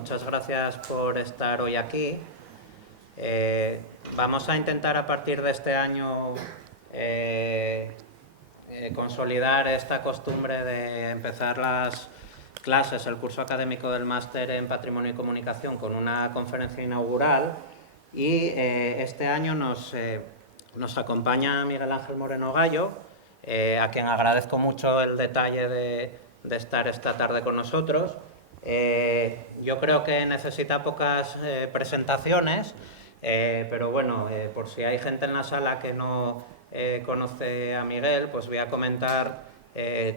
muchas gracias por estar hoy aquí. Vamos a intentar a partir de este año consolidar esta costumbre de empezar las clases, el curso académico del máster en Patrimonio y Comunicación con una conferencia inaugural y este año nos acompaña Miguel Ángel Moreno Gallo, a quien agradezco mucho el detalle de estar esta tarde con nosotros. Yo creo que necesita pocas presentaciones, pero bueno, por si hay gente en la sala que no conoce a Miguel, pues voy a comentar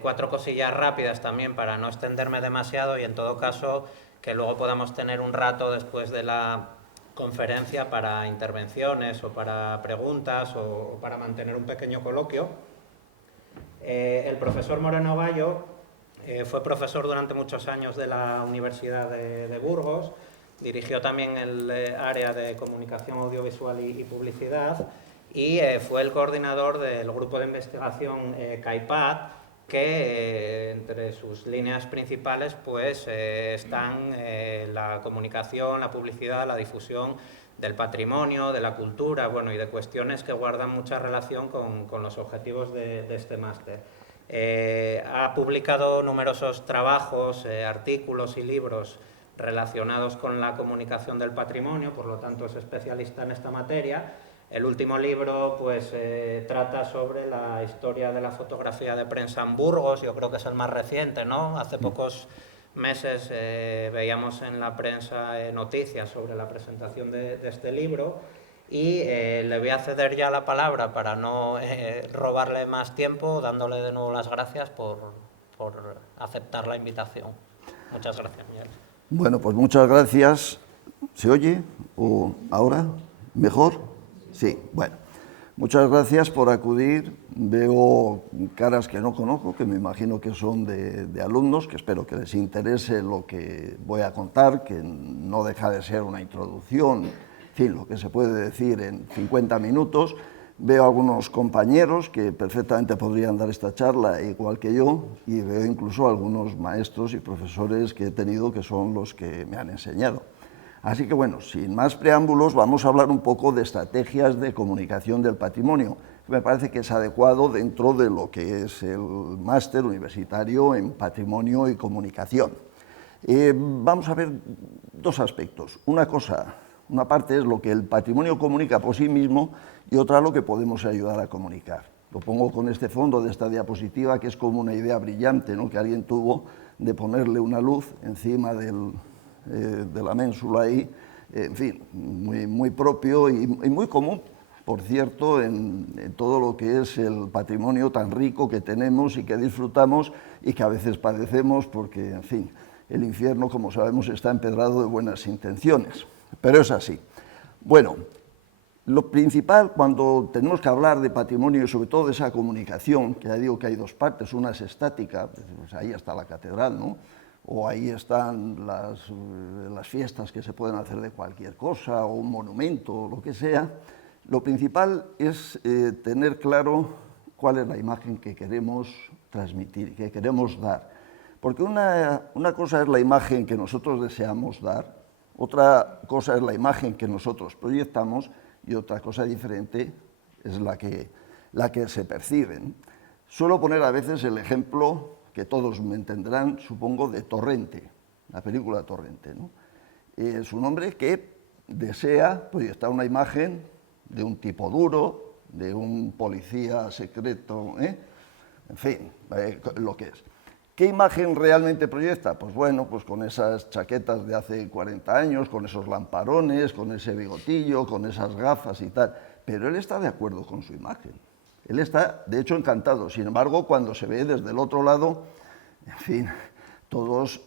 4 cosillas rápidas también para no extenderme demasiado y en todo caso que luego podamos tener un rato después de la conferencia para intervenciones o para preguntas o para mantener un pequeño coloquio. El profesor Moreno Gallo fue profesor durante muchos años de la Universidad de Burgos, dirigió también el área de comunicación audiovisual y publicidad y fue el coordinador del grupo de investigación CAIPAD, que entre sus líneas principales pues, están la comunicación, la publicidad, la difusión del patrimonio, de la cultura, bueno, y de cuestiones que guardan mucha relación con los objetivos de este máster. Ha publicado numerosos trabajos, artículos y libros relacionados con la comunicación del patrimonio, por lo tanto es especialista en esta materia. El último libro pues, trata sobre la historia de la fotografía de prensa en Burgos, yo creo que es el más reciente, ¿no? Hace pocos meses veíamos en la prensa noticias sobre la presentación de este libro y le voy a ceder ya la palabra para no robarle más tiempo, dándole de nuevo las gracias por aceptar la invitación. Muchas gracias, Miguel. Bueno, pues muchas gracias. ¿Se oye? ¿O ahora? ¿Mejor? Sí, bueno. Muchas gracias por acudir. Veo caras que no conozco, que me imagino que son de alumnos, que espero que les interese lo que voy a contar, que no deja de ser una introducción, en fin, lo que se puede decir en 50 minutos. Veo algunos compañeros que perfectamente podrían dar esta charla igual que yo, y veo incluso algunos maestros y profesores que he tenido que son los que me han enseñado. Así que bueno, sin más preámbulos, vamos a hablar un poco de estrategias de comunicación del patrimonio, que me parece que es adecuado dentro de lo que es el máster universitario en patrimonio y comunicación. Vamos a ver dos aspectos. Una parte es lo que el patrimonio comunica por sí mismo y otra lo que podemos ayudar a comunicar. Lo pongo con este fondo de esta diapositiva, que es como una idea brillante, ¿no?, que alguien tuvo de ponerle una luz encima de la ménsula ahí, en fin, muy propio y muy común, por cierto, en todo lo que es el patrimonio tan rico que tenemos y que disfrutamos y que a veces padecemos porque, en fin, el infierno, como sabemos, está empedrado de buenas intenciones, pero es así. Bueno, lo principal cuando tenemos que hablar de patrimonio y sobre todo de esa comunicación, que ya digo que hay dos partes, una es estática, pues ahí está la catedral, ¿no?, o ahí están las fiestas que se pueden hacer de cualquier cosa, o un monumento, o lo que sea. Lo principal es tener claro cuál es la imagen que queremos transmitir, que queremos dar. Porque una cosa es la imagen que nosotros deseamos dar, otra cosa es la imagen que nosotros proyectamos y otra cosa diferente es la que se percibe. Suelo poner a veces el ejemplo, que todos me entenderán, supongo, de Torrente, la película Torrente, ¿no? Es un hombre que desea proyectar una imagen de un tipo duro, de un policía secreto, en fin, lo que es. ¿Qué imagen realmente proyecta? Pues bueno, pues con esas chaquetas de hace 40 años, con esos lamparones, con ese bigotillo, con esas gafas y tal, pero él está de acuerdo con su imagen. Él está, de hecho, encantado. Sin embargo, cuando se ve desde el otro lado, en fin, todos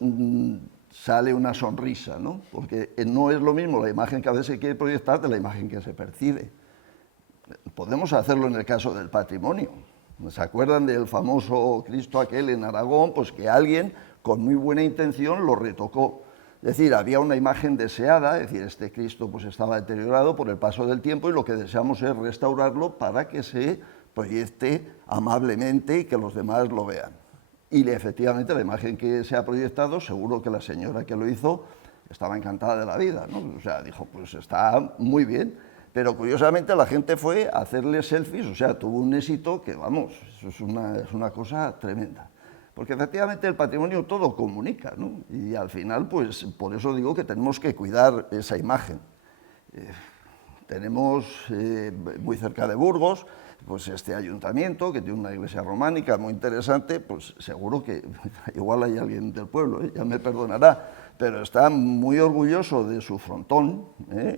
sale una sonrisa, ¿no? Porque no es lo mismo la imagen que a veces se quiere proyectar de la imagen que se percibe. Podemos hacerlo en el caso del patrimonio. ¿Se acuerdan del famoso Cristo aquel en Aragón? Pues que alguien, con muy buena intención, lo retocó. Es decir, había una imagen deseada, es decir, este Cristo pues estaba deteriorado por el paso del tiempo y lo que deseamos es restaurarlo para que se proyecte amablemente y que los demás lo vean. Y efectivamente la imagen que se ha proyectado, seguro que la señora que lo hizo estaba encantada de la vida, ¿no? O sea, dijo, pues está muy bien. Pero curiosamente la gente fue a hacerle selfies, o sea, tuvo un éxito que, vamos, eso es una cosa tremenda. Porque efectivamente el patrimonio todo comunica, ¿no? Y al final, pues por eso digo que tenemos que cuidar esa imagen. Tenemos muy cerca de Burgos, pues este ayuntamiento que tiene una iglesia románica muy interesante, pues seguro que igual hay alguien del pueblo, ya me perdonará, pero está muy orgulloso de su frontón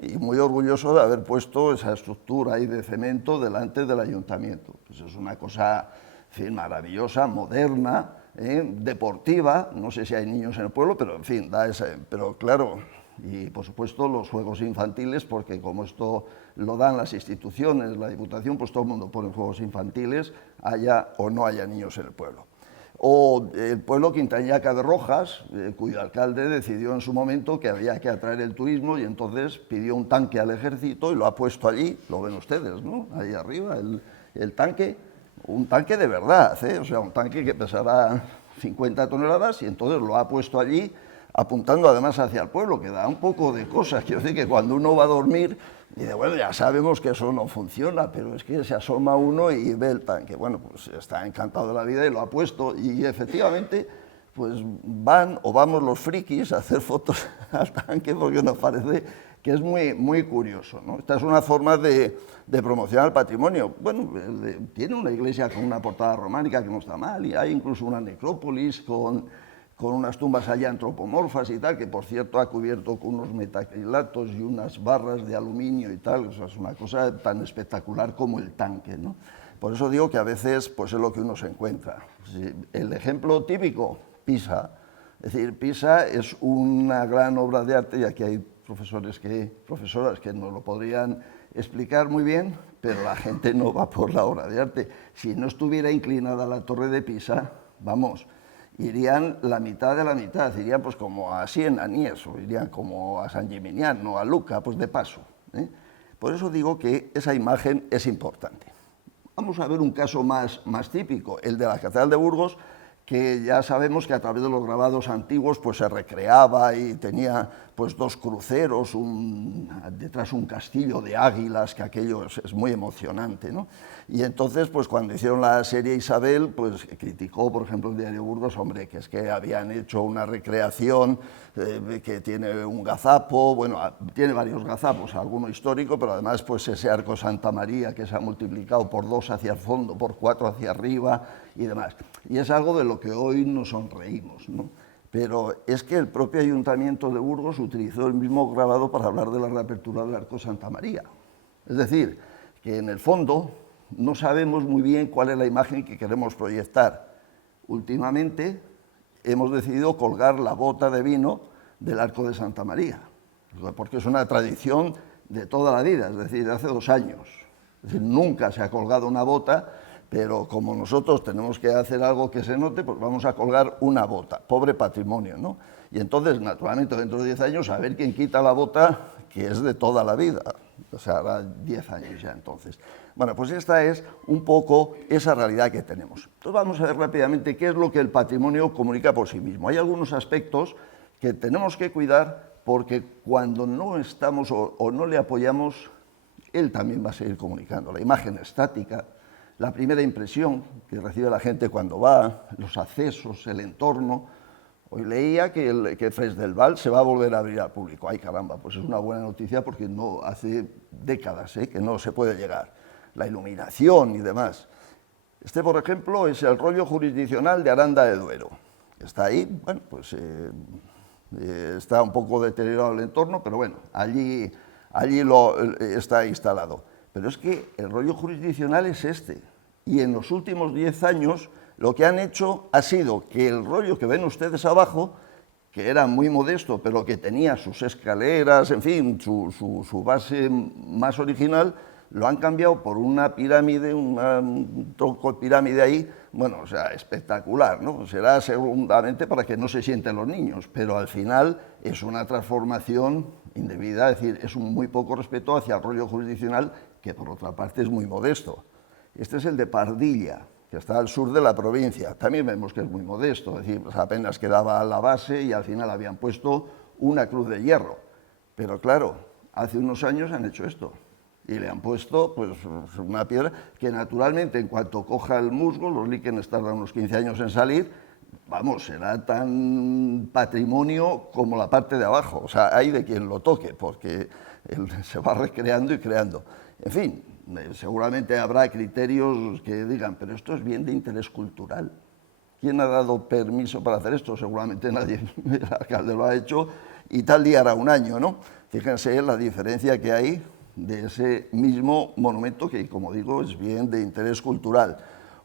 y muy orgulloso de haber puesto esa estructura ahí de cemento delante del ayuntamiento. Pues es una cosa, en fin, maravillosa, moderna, deportiva. No sé si hay niños en el pueblo, pero en fin, da ese. Pero claro, y por supuesto los juegos infantiles, porque como esto lo dan las instituciones, la Diputación, pues todo el mundo pone juegos infantiles, haya o no haya niños en el pueblo. O el pueblo Quintañaca de Rojas, cuyo alcalde decidió en su momento que había que atraer el turismo y entonces pidió un tanque al ejército y lo ha puesto allí, lo ven ustedes, ¿no? Ahí arriba, el tanque, un tanque de verdad, o sea, un tanque que pesará 50 toneladas y entonces lo ha puesto allí apuntando además hacia el pueblo, que da un poco de cosas. Quiero decir que cuando uno va a dormir, dice, bueno, ya sabemos que eso no funciona, pero es que se asoma uno y ve el tanque. Bueno, pues está encantado de la vida y lo ha puesto. Y efectivamente, pues van o vamos los frikis a hacer fotos al tanque porque nos parece que es muy curioso, ¿no? Esta es una forma de promocionar el patrimonio. Bueno, tiene una iglesia con una portada románica que no está mal y hay incluso una necrópolis con unas tumbas allá antropomorfas y tal, que por cierto ha cubierto con unos metacrilatos y unas barras de aluminio y tal. O sea, es una cosa tan espectacular como el tanque, ¿no? Por eso digo que a veces pues es lo que uno se encuentra. El ejemplo típico, Pisa. Es decir, Pisa es una gran obra de arte y aquí hay profesoras que nos lo podrían explicar muy bien, pero la gente no va por la obra de arte. Si no estuviera inclinada la torre de Pisa, vamos, irían la mitad de la mitad, irían pues como a Siena, Nies, o irían como a San Gimignano, a Lucca, pues de paso. Por eso digo que esa imagen es importante. Vamos a ver un caso más típico, el de la Catedral de Burgos, que ya sabemos que a través de los grabados antiguos pues se recreaba y tenía pues dos cruceros, detrás un castillo de águilas, que aquello es muy emocionante, ¿no? Y entonces pues cuando hicieron la serie Isabel, pues criticó, por ejemplo, el diario Burgos, hombre, que es que habían hecho una recreación que tiene un gazapo, bueno, tiene varios gazapos, alguno histórico, pero además pues ese arco Santa María que se ha multiplicado por 2 hacia el fondo, por 4 hacia arriba y demás. Y es algo de lo que hoy nos sonreímos, ¿no? Pero es que el propio Ayuntamiento de Burgos utilizó el mismo grabado para hablar de la reapertura del arco Santa María. Es decir, que en el fondo no sabemos muy bien cuál es la imagen que queremos proyectar. Últimamente hemos decidido colgar la bota de vino del arco de Santa María, porque es una tradición de toda la vida, es decir, de hace 2 años. Es decir, nunca se ha colgado una bota, pero como nosotros tenemos que hacer algo que se note, pues vamos a colgar una bota, pobre patrimonio, ¿no? Y entonces, naturalmente, dentro de 10 años, a ver quién quita la bota, que es de toda la vida, o sea, hará 10 años ya entonces. Bueno, pues esta es un poco esa realidad que tenemos. Entonces vamos a ver rápidamente qué es lo que el patrimonio comunica por sí mismo. Hay algunos aspectos que tenemos que cuidar porque cuando no estamos o no le apoyamos, él también va a seguir comunicando. La imagen estática, la primera impresión que recibe la gente cuando va, los accesos, el entorno. Hoy leía que Fresdelval se va a volver a abrir al público. ¡Ay, caramba! Pues es una buena noticia porque no hace décadas que no se puede llegar. La iluminación y demás. Este, por ejemplo, es el rollo jurisdiccional de Aranda de Duero. Está ahí, bueno, pues está un poco deteriorado el entorno, pero bueno, allí está instalado. Pero es que el rollo jurisdiccional es este. Y en los últimos 10 años lo que han hecho ha sido que el rollo que ven ustedes abajo, que era muy modesto, pero que tenía sus escaleras, en fin, su base más original, lo han cambiado por una pirámide, un tronco de pirámide ahí, bueno, o sea, espectacular, ¿no? Será seguramente para que no se sienten los niños, pero al final es una transformación indebida, es decir, es un muy poco respeto hacia el rollo jurisdiccional, que por otra parte es muy modesto. Este es el de Pardilla, que está al sur de la provincia. También vemos que es muy modesto, es decir, pues apenas quedaba la base y al final habían puesto una cruz de hierro. Pero claro, hace unos años han hecho esto y le han puesto pues, una piedra que naturalmente en cuanto coja el musgo, los líquenes tardan unos 15 años en salir, vamos, será tan patrimonio como la parte de abajo. O sea, hay de quien lo toque, porque se va recreando y creando. En fin, seguramente habrá criterios que digan, pero esto es bien de interés cultural. ¿Quién ha dado permiso para hacer esto? Seguramente nadie, el alcalde lo ha hecho y tal día hará un año, ¿no? Fíjense la diferencia que hay de ese mismo monumento que, como digo, es bien de interés cultural.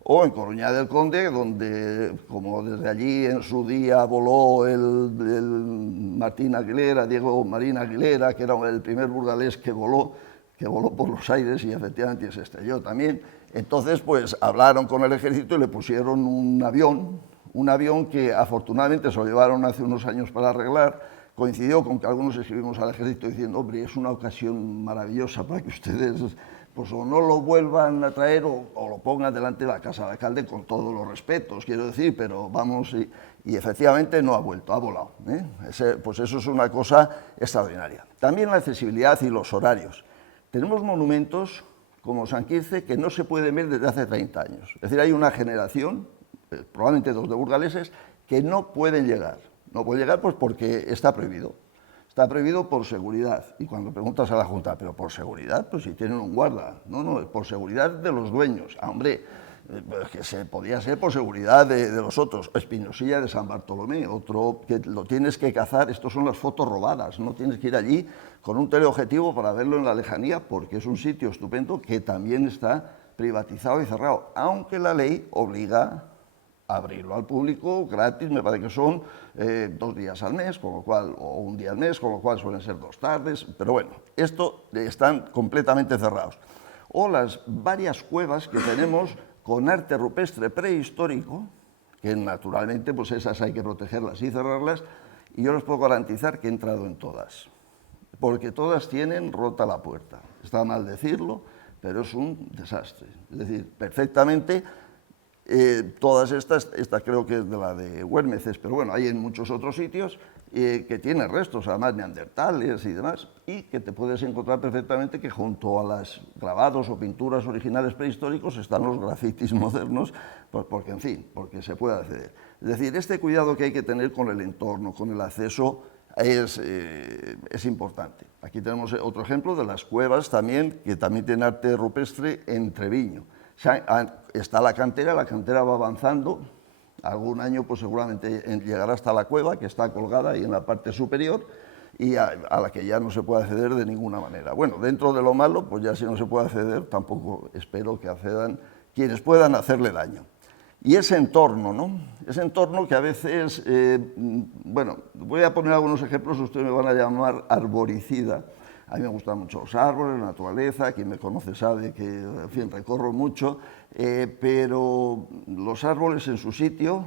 O en Coruña del Conde, donde, como desde allí en su día voló el Martín Aguilera, Diego Marín Aguilera, que era el primer burgalés que voló por los aires y efectivamente se estrelló también. Entonces, pues hablaron con el ejército y le pusieron un avión que afortunadamente se lo llevaron hace unos años para arreglar. Coincidió con que algunos escribimos al ejército diciendo, hombre, es una ocasión maravillosa para que ustedes pues o no lo vuelvan a traer o lo pongan delante de la casa del alcalde con todos los respetos, quiero decir, pero vamos, y efectivamente no ha vuelto, ha volado. Pues eso es una cosa extraordinaria. También la accesibilidad y los horarios. Tenemos monumentos como San Quirce que no se pueden ver desde hace 30 años. Es decir, hay una generación, probablemente dos de burgaleses, que no pueden llegar. No pueden llegar pues porque está prohibido. Está prohibido por seguridad. Y cuando preguntas a la Junta, ¿pero por seguridad? Pues si tienen un guarda. No, es por seguridad de los dueños. Hombre, que podía ser por seguridad de los otros. Espinosilla de San Bartolomé, otro que lo tienes que cazar. Estos son las fotos robadas. No tienes que ir allí con un teleobjetivo para verlo en la lejanía, porque es un sitio estupendo que también está privatizado y cerrado. Aunque la ley obliga a abrirlo al público gratis, me parece que son 2 días al mes, con lo cual, o un día al mes, con lo cual suelen ser 2 tardes, pero bueno, esto están completamente cerrados. O las varias cuevas que tenemos con arte rupestre prehistórico, que naturalmente pues esas hay que protegerlas y cerrarlas, y yo les puedo garantizar que he entrado en todas, porque todas tienen rota la puerta. Está mal decirlo, pero es un desastre. Es decir, perfectamente... todas estas, esta creo que es de la de Güemeces, pero bueno, hay en muchos otros sitios que tienen restos, además neandertales y demás, y que te puedes encontrar perfectamente que junto a los grabados o pinturas originales prehistóricos están los grafitis modernos, pues porque en fin, porque se puede acceder. Es decir, este cuidado que hay que tener con el entorno, con el acceso, es importante. Aquí tenemos otro ejemplo de las cuevas también, que también tienen arte rupestre en Treviño. Está la cantera va avanzando, algún año pues seguramente llegará hasta la cueva, que está colgada ahí en la parte superior, y a la que ya no se puede acceder de ninguna manera. Bueno, dentro de lo malo, pues ya si no se puede acceder, tampoco espero que accedan quienes puedan hacerle daño. Y ese entorno, ¿no? Ese entorno que a veces, bueno, voy a poner algunos ejemplos, ustedes me van a llamar arboricida. A mí me gustan mucho los árboles, la naturaleza, quien me conoce sabe que, en fin, recorro mucho, pero los árboles en su sitio,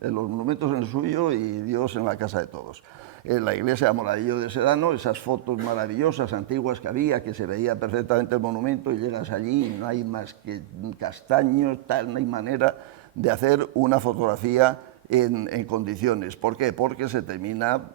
los monumentos en el suyo y Dios en la casa de todos. En la iglesia de Moradillo de Sedano, esas fotos maravillosas, antiguas que había, que se veía perfectamente el monumento y llegas allí y no hay más que castaños, tal, no hay manera de hacer una fotografía en condiciones. ¿Por qué? Porque se termina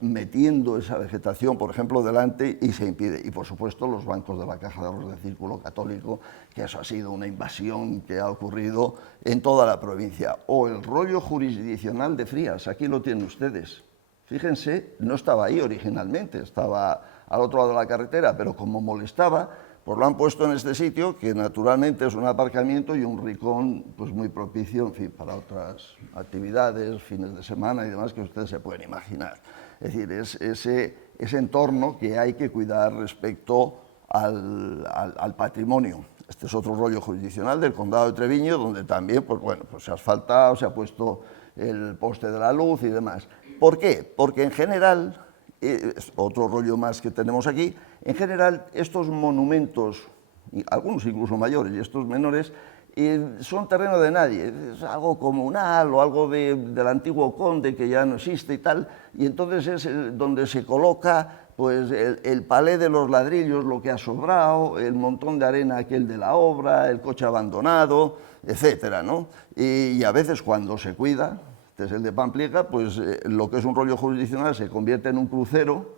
metiendo esa vegetación, por ejemplo, delante y se impide. Y, por supuesto, los bancos de la Caja de Ahorros del Círculo Católico, que eso ha sido una invasión que ha ocurrido en toda la provincia. O el rollo jurisdiccional de Frías, aquí lo tienen ustedes. Fíjense, no estaba ahí originalmente, estaba al otro lado de la carretera, pero como molestaba, pues lo han puesto en este sitio, que naturalmente es un aparcamiento y un rincón pues muy propicio, en fin, para otras actividades, fines de semana y demás que ustedes se pueden imaginar. Es decir, es ese entorno que hay que cuidar respecto al patrimonio. Este es otro rollo jurisdiccional del Condado de Treviño, donde también pues, bueno, pues se ha asfaltado, se ha puesto el poste de la luz y demás. ¿Por qué? Porque en general, es otro rollo más que tenemos aquí, en general estos monumentos, algunos incluso mayores y estos menores, son terreno de nadie, es algo comunal o algo del antiguo conde que ya no existe y tal, y entonces es donde se coloca pues, el palé de los ladrillos, lo que ha sobrado, el montón de arena aquel de la obra, el coche abandonado, etcétera, ¿no? Y a veces cuando se cuida, este es el de Pampliega, pues lo que es un rollo jurisdiccional se convierte en un crucero,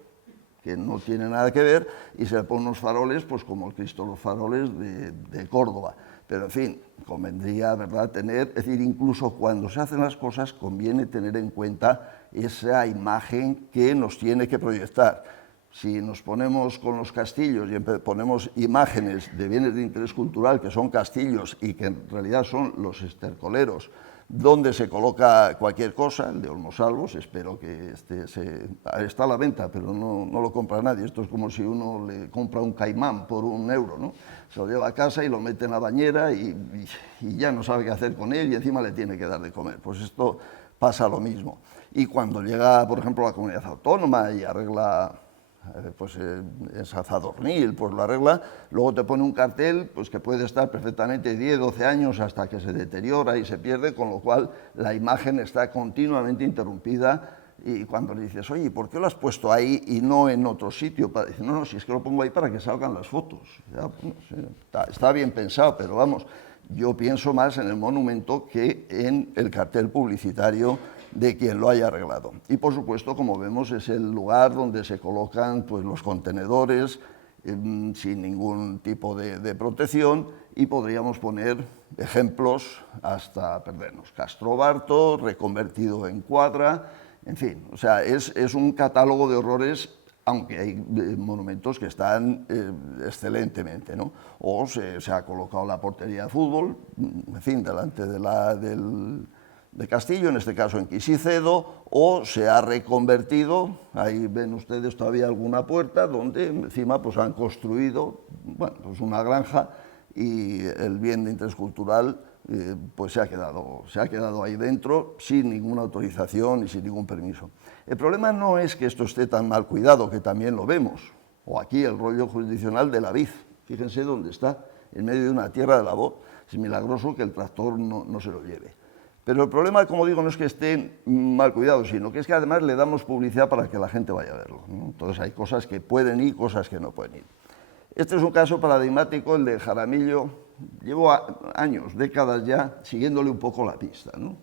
que no tiene nada que ver, y se le ponen unos faroles, pues como el Cristo los faroles de Córdoba. Pero, en fin, convendría, ¿verdad?, tener, es decir, incluso cuando se hacen las cosas, conviene tener en cuenta esa imagen que nos tiene que proyectar. Si nos ponemos con los castillos y ponemos imágenes de bienes de interés cultural, que son castillos y que en realidad son los estercoleros, donde se coloca cualquier cosa, el de Olmosalvos, espero que está a la venta, pero no lo compra nadie. Esto es como si uno le compra un caimán por €1, ¿no? Se lo lleva a casa y lo mete en la bañera y ya no sabe qué hacer con él y encima le tiene que dar de comer. Pues esto pasa lo mismo. Y cuando llega, por ejemplo, la comunidad autónoma y arregla pues es Azadornil, pues lo arregla, luego te pone un cartel pues que puede estar perfectamente 10, 12 años hasta que se deteriora y se pierde, con lo cual la imagen está continuamente interrumpida. Y cuando le dices, oye, ¿por qué lo has puesto ahí y no en otro sitio? Dice, no, si es que lo pongo ahí para que salgan las fotos. Ya, bueno, sí, está bien pensado, pero vamos, yo pienso más en el monumento que en el cartel publicitario de quien lo haya arreglado. Y por supuesto, como vemos, es el lugar donde se colocan pues, los contenedores sin ningún tipo de protección, y podríamos poner ejemplos hasta perdernos. Castrobarto, reconvertido en cuadra, en fin, o sea, es un catálogo de horrores, aunque hay monumentos que están excelentemente, ¿no? O se ha colocado la portería de fútbol, en fin, delante de Castillo, en este caso en Quisicedo, o se ha reconvertido, ahí ven ustedes todavía alguna puerta, donde encima pues, han construido bueno, pues una granja y el bien de interés cultural pues se ha quedado ahí dentro sin ninguna autorización y sin ningún permiso. El problema no es que esto esté tan mal cuidado, que también lo vemos, o aquí el rollo jurisdiccional de la vid, fíjense dónde está, en medio de una tierra de labor, es milagroso que el tractor no se lo lleve. Pero el problema, como digo, no es que estén mal cuidados, sino que es que además le damos publicidad para que la gente vaya a verlo, ¿no? Entonces hay cosas que pueden ir, cosas que no pueden ir. Este es un caso paradigmático, el de Jaramillo. Llevo años, décadas ya, siguiéndole un poco la pista, ¿no?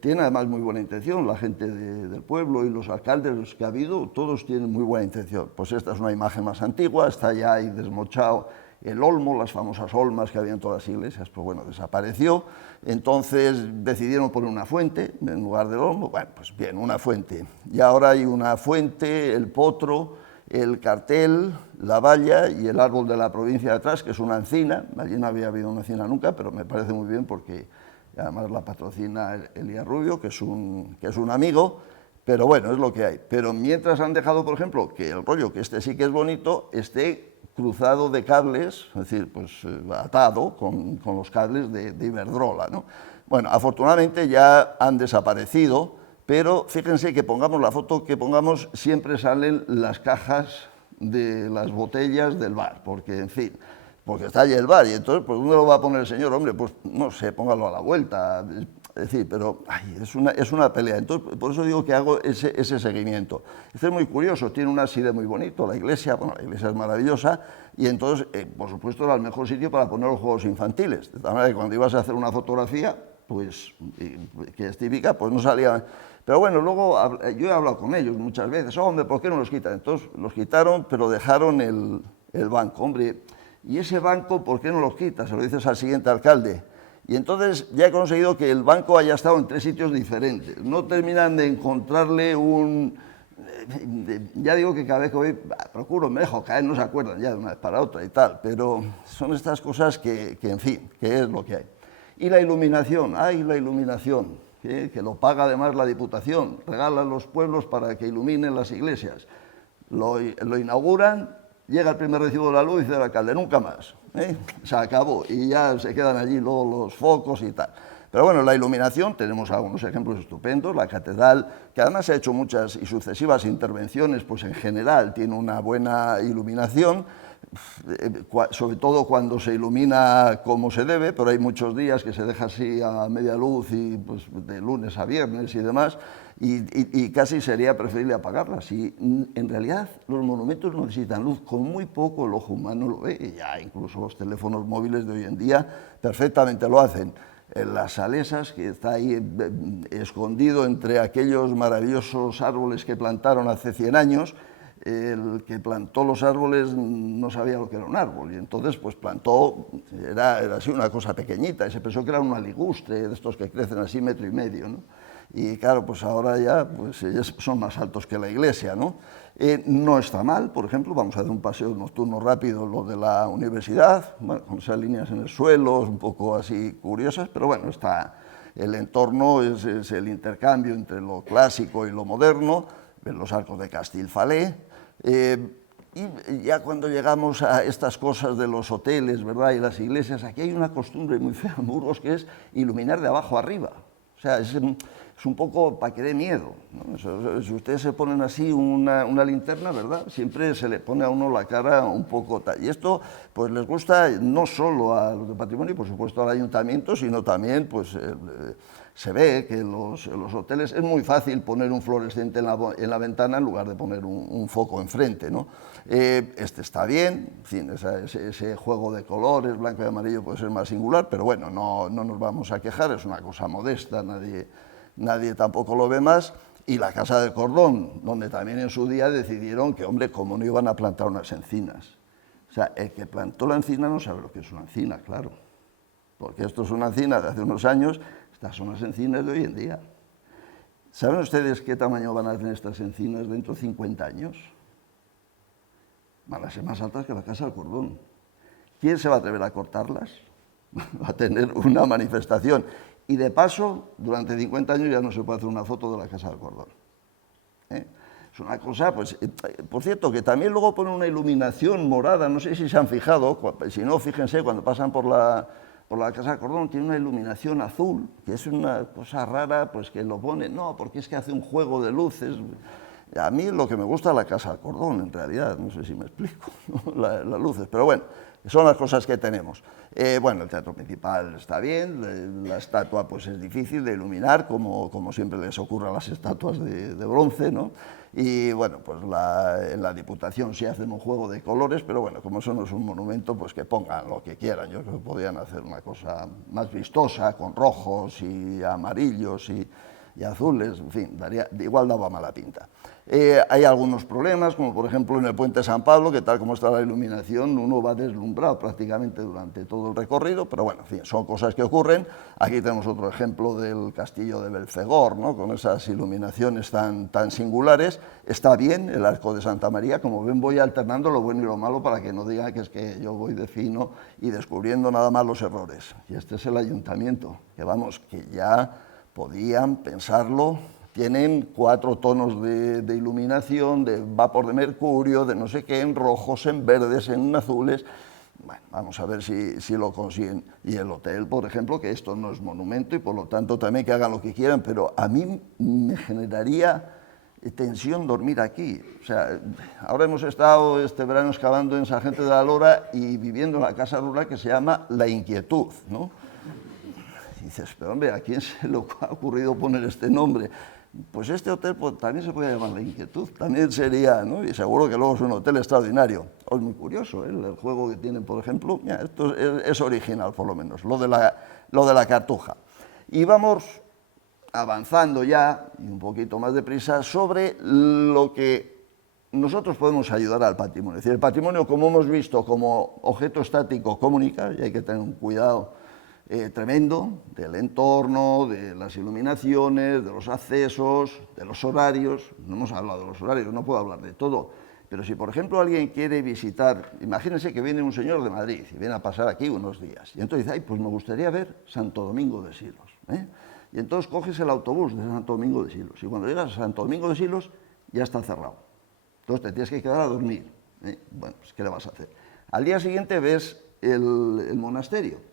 Tiene además muy buena intención, la gente del pueblo y los alcaldes los que ha habido, todos tienen muy buena intención. Pues esta es una imagen más antigua, está ya ahí desmochado el olmo, las famosas olmas que había en todas las iglesias, pues bueno, desapareció. Entonces decidieron poner una fuente en lugar del olmo. Bueno, pues bien, una fuente. Y ahora hay una fuente, el potro, el cartel, la valla y el árbol de la provincia de atrás, que es una encina. Allí no había habido una encina nunca, pero me parece muy bien porque además la patrocina Elías Rubio, que es un amigo. Pero bueno, es lo que hay. Pero mientras han dejado, por ejemplo, que el rollo, que este sí que es bonito, esté cruzado de cables, es decir, pues atado con los cables de Iberdrola, ¿no? Bueno, afortunadamente ya han desaparecido, pero fíjense que pongamos la foto que pongamos, siempre salen las cajas de las botellas del bar, porque, en fin, porque está allí el bar, y entonces, pues, ¿dónde lo va a poner el señor? Hombre, pues, no sé, póngalo a la vuelta. Es decir, pero ay, es una pelea. Entonces, por eso digo que hago ese seguimiento. Este es muy curioso, tiene un ábside muy bonito, la iglesia es maravillosa, y entonces, por supuesto, era el mejor sitio para poner los juegos infantiles. De tal manera que cuando ibas a hacer una fotografía, pues, que es típica, pues no salía. Pero bueno, luego yo he hablado con ellos muchas veces, hombre, ¿por qué no los quitan? Entonces los quitaron, pero dejaron el banco. Hombre, ¿y ese banco por qué no los quitas? Se lo dices al siguiente alcalde. Y entonces ya he conseguido que el banco haya estado en 3 sitios diferentes. No terminan de encontrarle ya digo que cada vez que voy, procuro, me dejo caer, no se acuerdan ya de una vez para otra y tal, pero son estas cosas que en fin, que es lo que hay. Y la iluminación, la iluminación, que lo paga además la Diputación, regalan los pueblos para que iluminen las iglesias. Lo inauguran, llega el primer recibo de la luz y dice el alcalde, nunca más, se acabó, y ya se quedan allí luego los focos y tal. Pero bueno, la iluminación, tenemos algunos ejemplos estupendos, la catedral, que además ha hecho muchas y sucesivas intervenciones, pues en general tiene una buena iluminación, sobre todo cuando se ilumina como se debe, pero hay muchos días que se deja así a media luz y pues de lunes a viernes y demás, y casi sería preferible apagarlas. Y en realidad los monumentos no necesitan luz, con muy poco el ojo humano lo ve, y ya incluso los teléfonos móviles de hoy en día perfectamente lo hacen. Las Salesas, que está ahí escondido entre aquellos maravillosos árboles que plantaron hace 100 años. El que plantó los árboles no sabía lo que era un árbol y entonces pues plantó, era así una cosa pequeñita y se pensó que era una ligustre de estos que crecen así 1,5 metros, ¿no? Y claro, pues ahora ya pues, ellos son más altos que la iglesia, ¿no? No está mal, por ejemplo, vamos a hacer un paseo nocturno rápido, lo de la universidad, bueno, con esas líneas en el suelo, un poco así curiosas, pero bueno, está, el entorno es el intercambio entre lo clásico y lo moderno, ven los arcos de Castilfalé. Y ya cuando llegamos a estas cosas de los hoteles, ¿verdad?, y las iglesias, aquí hay una costumbre muy fea en Burgos que es iluminar de abajo arriba. O sea, es un poco para que dé miedo, ¿no? Si ustedes se ponen así una linterna, ¿verdad?, siempre se le pone a uno la cara un poco tal. Y esto pues les gusta no solo a los de patrimonio, por supuesto al ayuntamiento, sino también pues se ve que en los hoteles es muy fácil poner un fluorescente en la ventana en lugar de poner un foco enfrente, ¿no? Este está bien, en fin, ese juego de colores, blanco y amarillo, puede ser más singular, pero bueno, no nos vamos a quejar, es una cosa modesta, nadie tampoco lo ve más. Y la Casa del Cordón, donde también en su día decidieron que, hombre, cómo no iban a plantar unas encinas. O sea, el que plantó la encina no sabe lo que es una encina, claro, porque esto es una encina de hace unos años. Estas son las encinas de hoy en día. ¿Saben ustedes qué tamaño van a tener estas encinas dentro de 50 años? Van a ser más altas que la Casa del Cordón. ¿Quién se va a atrever a cortarlas? Va a tener una manifestación. Y de paso, durante 50 años ya no se puede hacer una foto de la Casa del Cordón. Es una cosa, pues, por cierto, que también luego ponen una iluminación morada, no sé si se han fijado, si no, fíjense, cuando pasan por la Casa del Cordón tiene una iluminación azul, que es una cosa rara, pues que lo pone, no, porque es que hace un juego de luces. A mí lo que me gusta es la Casa del Cordón, en realidad, no sé si me explico, ¿no? Las luces, pero bueno, son las cosas que tenemos. Bueno, el teatro principal está bien, la estatua pues es difícil de iluminar, como siempre les ocurre a las estatuas de bronce, ¿no? Y bueno, pues en la Diputación sí hacen un juego de colores, pero bueno, como eso no es un monumento, pues que pongan lo que quieran. Yo creo que podrían hacer una cosa más vistosa, con rojos y amarillos y azules, en fin, igual daba mala pinta. Hay algunos problemas, como por ejemplo en el Puente San Pablo, que tal como está la iluminación, uno va deslumbrado prácticamente durante todo el recorrido, pero bueno, en fin, son cosas que ocurren. Aquí tenemos otro ejemplo del Castillo de Belfegor, ¿no?, con esas iluminaciones tan singulares. Está bien el Arco de Santa María, como ven voy alternando lo bueno y lo malo para que no digan que es que yo voy de fino y descubriendo nada más los errores. Y este es el ayuntamiento, que vamos, que ya podían pensarlo. Tienen 4 tonos de iluminación, de vapor de mercurio, de no sé qué, en rojos, en verdes, en azules. Bueno, vamos a ver si lo consiguen. Y el hotel, por ejemplo, que esto no es monumento y por lo tanto también que hagan lo que quieran, pero a mí me generaría tensión dormir aquí. O sea, ahora hemos estado este verano excavando en Sargente de la Lora y viviendo en la casa rural que se llama La Inquietud, ¿no? Y dices, pero hombre, ¿a quién se le ha ocurrido poner este nombre? Pues este hotel pues, también se puede llamar La Inquietud, también sería, ¿no? Y seguro que luego es un hotel extraordinario. Es muy curioso, ¿eh?, el juego que tienen, por ejemplo, mira, esto es original por lo menos, lo de la Cartuja. Y vamos avanzando ya, y un poquito más deprisa, sobre lo que nosotros podemos ayudar al patrimonio. Es decir, el patrimonio, como hemos visto, como objeto estático comunica, y hay que tener un cuidado tremendo del entorno, de las iluminaciones, de los accesos, de los horarios. No hemos hablado de los horarios, no puedo hablar de todo, pero si por ejemplo alguien quiere visitar, imagínense que viene un señor de Madrid y viene a pasar aquí unos días, y entonces dice, ay, pues me gustaría ver Santo Domingo de Silos, ¿eh? Y entonces coges el autobús de Santo Domingo de Silos, y cuando llegas a Santo Domingo de Silos ya está cerrado, entonces te tienes que quedar a dormir, ¿eh? Bueno, pues ¿qué le vas a hacer? Al día siguiente ves el monasterio,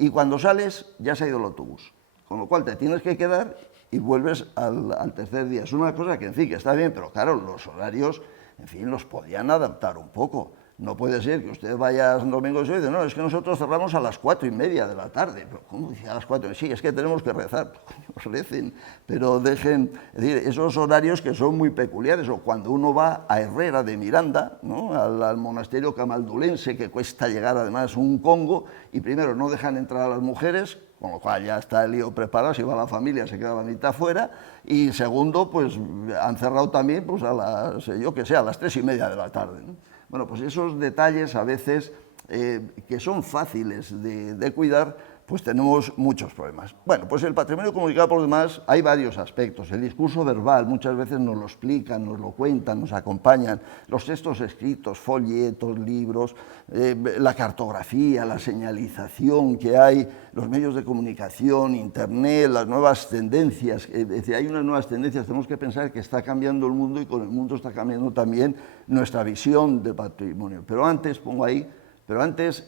y cuando sales ya se ha ido el autobús, con lo cual te tienes que quedar y vuelves al tercer día. Es una cosa que, en fin, que está bien, pero claro, los horarios, en fin, los podían adaptar un poco. No puede ser que usted vaya a San Domingo y dice, no, es que nosotros cerramos a las 4:30 de la tarde. Pero, ¿cómo dice a las 4? Sí, es que tenemos que rezar. Pues recen, pero dejen, es decir, esos horarios que son muy peculiares. O cuando uno va a Herrera de Miranda, ¿no?, al monasterio camaldulense, que cuesta llegar además un congo, y primero no dejan entrar a las mujeres, con lo cual ya está el lío preparado, si va la familia se queda la mitad fuera, y segundo, pues han cerrado también pues, a las, yo que sé, a las 3:30 de la tarde, ¿no? Bueno, pues esos detalles a veces que son fáciles de cuidar, pues tenemos muchos problemas. Bueno, pues el patrimonio comunicado por demás hay varios aspectos. El discurso verbal muchas veces nos lo explican, nos lo cuentan, nos acompañan. Los textos escritos, folletos, libros, la cartografía, la señalización que hay, los medios de comunicación, internet, las nuevas tendencias. Es decir, hay unas nuevas tendencias, tenemos que pensar que está cambiando el mundo y con el mundo está cambiando también nuestra visión del patrimonio. Pero antes, pongo ahí,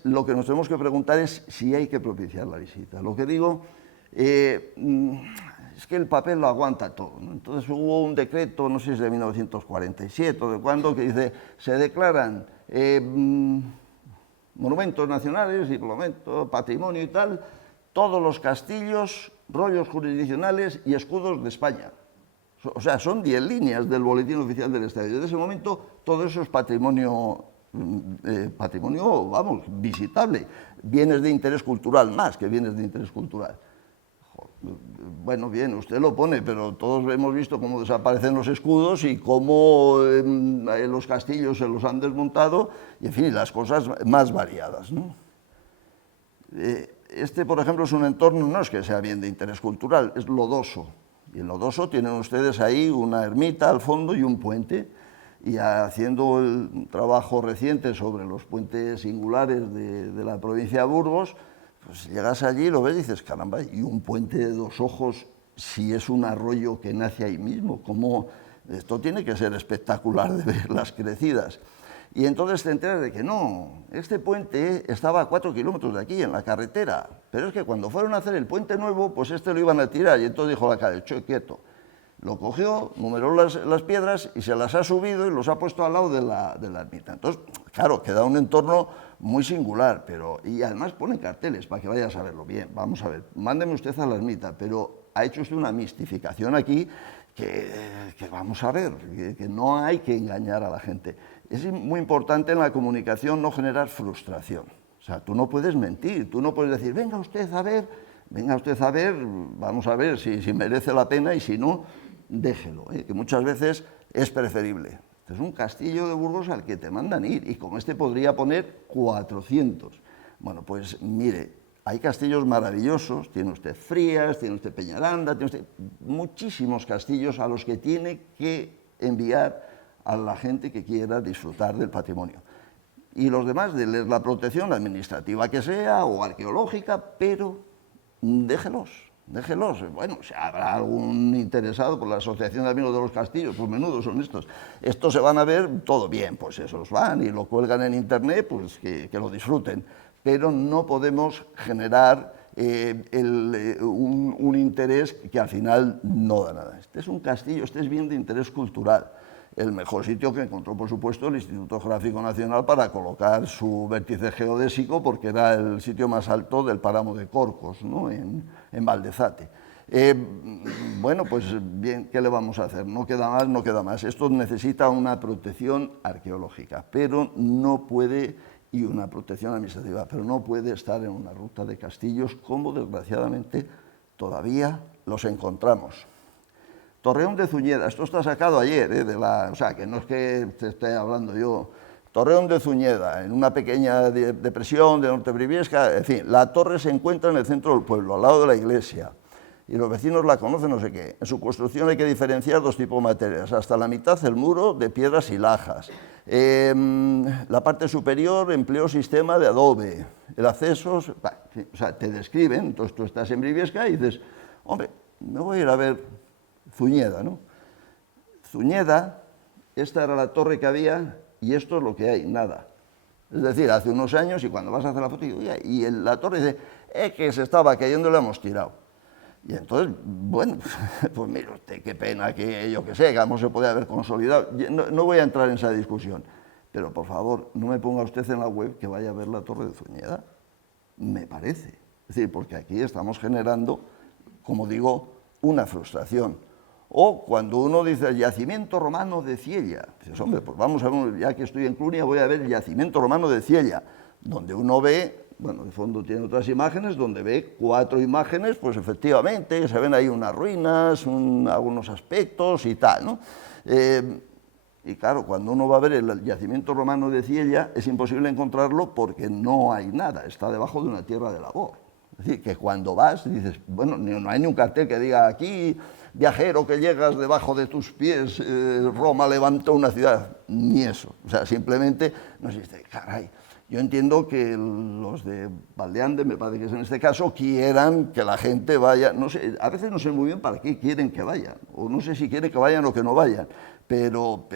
lo que nos tenemos que preguntar es si hay que propiciar la visita. Lo que digo es que el papel lo aguanta todo, ¿no? Entonces hubo un decreto, no sé si es de 1947 o de cuándo, que dice, se declaran monumentos nacionales, patrimonio y tal, todos los castillos, rollos jurisdiccionales y escudos de España. O sea, son 10 líneas del Boletín Oficial del Estado. Desde ese momento todo eso es patrimonio, vamos, visitable, bienes de interés cultural más que bienes de interés cultural. Bueno, bien, usted lo pone, pero todos hemos visto cómo desaparecen los escudos y cómo los castillos se los han desmontado, y en fin, las cosas más variadas, ¿no? Este, por ejemplo, es un entorno, no es que sea bien de interés cultural, es lodoso. Y en Lodoso tienen ustedes ahí una ermita al fondo y un puente. Y haciendo el trabajo reciente sobre los puentes singulares de la provincia de Burgos, pues llegas allí y lo ves y dices, caramba, y un puente de 2 ojos, si es un arroyo que nace ahí mismo, como esto tiene que ser espectacular de ver las crecidas. Y entonces te enteras de que no, este puente estaba a 4 kilómetros de aquí, en la carretera, pero es que cuando fueron a hacer el puente nuevo, pues este lo iban a tirar, y entonces dijo la alcalde, quieto. Lo cogió, numeró las piedras y se las ha subido y los ha puesto al lado de la ermita. Entonces, claro, queda un entorno muy singular, y además pone carteles para que vayas a verlo bien. Vamos a ver, mándeme usted a la ermita, pero ha hecho usted una mistificación aquí que vamos a ver, que no hay que engañar a la gente. Es muy importante en la comunicación no generar frustración. O sea, tú no puedes mentir, tú no puedes decir, venga usted a ver, vamos a ver si merece la pena y si no, déjelo, que muchas veces es preferible. Este es un castillo de Burgos al que te mandan ir y como este podría poner 400. Bueno, pues mire, hay castillos maravillosos, tiene usted Frías, tiene usted Peñaranda, tiene usted muchísimos castillos a los que tiene que enviar a la gente que quiera disfrutar del patrimonio. Y los demás, denles la protección administrativa que sea o arqueológica, pero déjelos. Bueno, si habrá algún interesado por la Asociación de Amigos de los Castillos, pues menudos son estos. Estos se van a ver todo bien, pues esos van y lo cuelgan en internet, pues que lo disfruten. Pero no podemos generar un interés que al final no da nada. Este es un castillo, este es bien de interés cultural. El mejor sitio que encontró, por supuesto, el Instituto Geográfico Nacional para colocar su vértice geodésico, porque era el sitio más alto del páramo de Corcos, ¿no? en Valdezate. Bueno, pues bien, ¿qué le vamos a hacer? No queda más. Esto necesita una protección arqueológica, pero no puede, y una protección administrativa, pero no puede estar en una ruta de castillos como, desgraciadamente, todavía los encontramos. Torreón de Zuñeda, esto está sacado ayer, o sea, que no es que te esté hablando yo. Torreón de Zuñeda, en una pequeña depresión de Norte Briviesca, en fin, la torre se encuentra en el centro del pueblo, al lado de la iglesia, y los vecinos la conocen, no sé qué. En su construcción hay que diferenciar 2 tipos de materiales, hasta la mitad el muro de piedras y lajas. La parte superior empleó sistema de adobe, el acceso, o sea, te describen, entonces tú estás en Briviesca y dices, hombre, me voy a ir a ver Zuñeda, ¿no? Zuñeda, esta era la torre que había y esto es lo que hay, nada. Es decir, hace unos años, y cuando vas a hacer la foto, y la torre dice, es que se estaba cayendo y la hemos tirado. Y entonces, bueno, pues mire usted, qué pena que, yo qué sé, que no se puede haber consolidado. No voy a entrar en esa discusión, pero por favor, no me ponga usted en la web que vaya a ver la torre de Zuñeda, me parece. Es decir, porque aquí estamos generando, como digo, una frustración. O cuando uno dice el yacimiento romano de Ciella, dices, hombre, pues vamos a ver, ya que estoy en Clunia, voy a ver el yacimiento romano de Ciella, donde uno ve bueno, de fondo tiene otras imágenes donde ve 4 imágenes, pues efectivamente, se ven ahí unas ruinas, algunos aspectos y tal, ¿no? Y claro, cuando uno va a ver el yacimiento romano de Ciella, es imposible encontrarlo porque no hay nada, está debajo de una tierra de labor. Es decir, que cuando vas dices, bueno, no hay ni un cartel que diga aquí, viajero que llegas debajo de tus pies, Roma levantó una ciudad, ni eso. O sea, simplemente no existe. Caray, yo entiendo que los de Valdeande, me parece que es en este caso, quieran que la gente vaya, no sé, a veces no sé muy bien para qué quieren que vayan, o no sé si quieren que vayan o que no vayan, pero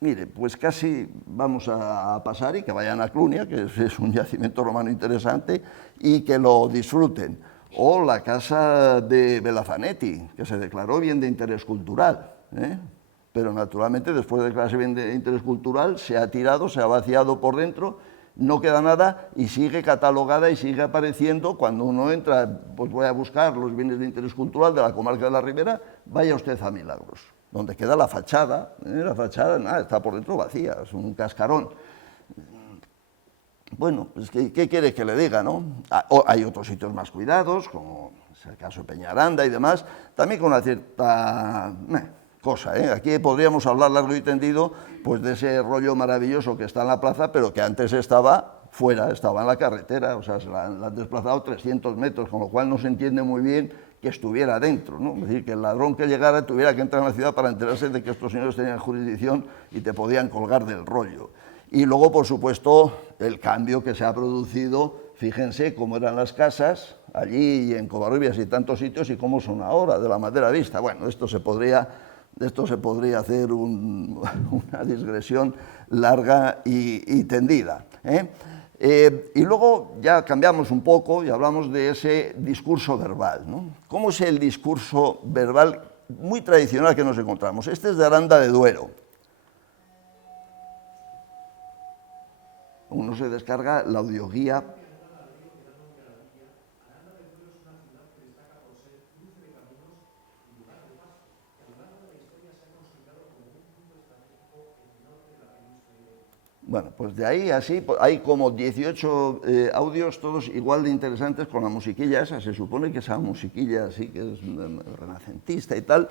mire, pues casi vamos a pasar y que vayan a Clunia, que es un yacimiento romano interesante, y que lo disfruten. O la casa de Belazanetti, que se declaró bien de interés cultural, pero naturalmente después de declararse bien de interés cultural se ha tirado, se ha vaciado por dentro, no queda nada y sigue catalogada y sigue apareciendo. Cuando uno entra, pues voy a buscar los bienes de interés cultural de la comarca de la Ribera, vaya usted a Milagros, donde queda la fachada nada, está por dentro vacía, es un cascarón. Bueno, pues ¿qué quiere que le diga, no? Hay otros sitios más cuidados, como es el caso de Peñaranda y demás, también con una cierta cosa, ¿eh? Aquí podríamos hablar largo y tendido pues de ese rollo maravilloso que está en la plaza, pero que antes estaba fuera, estaba en la carretera, o sea, se la han desplazado 300 metros, con lo cual no se entiende muy bien que estuviera dentro, ¿no? Es decir, que el ladrón que llegara tuviera que entrar en la ciudad para enterarse de que estos señores tenían jurisdicción y te podían colgar del rollo. Y luego, por supuesto, el cambio que se ha producido, fíjense cómo eran las casas allí en Covarrubias y tantos sitios y cómo son ahora, de la madera vista. Bueno, de esto se podría hacer una digresión larga y tendida, y luego ya cambiamos un poco y hablamos de ese discurso verbal, ¿no? ¿Cómo es el discurso verbal muy tradicional que nos encontramos? Este es de Aranda de Duero. Uno se descarga la audioguía. Bueno, pues de ahí así, hay como 18 audios, todos igual de interesantes, con la musiquilla esa. Se supone que esa musiquilla así, que es renacentista y tal,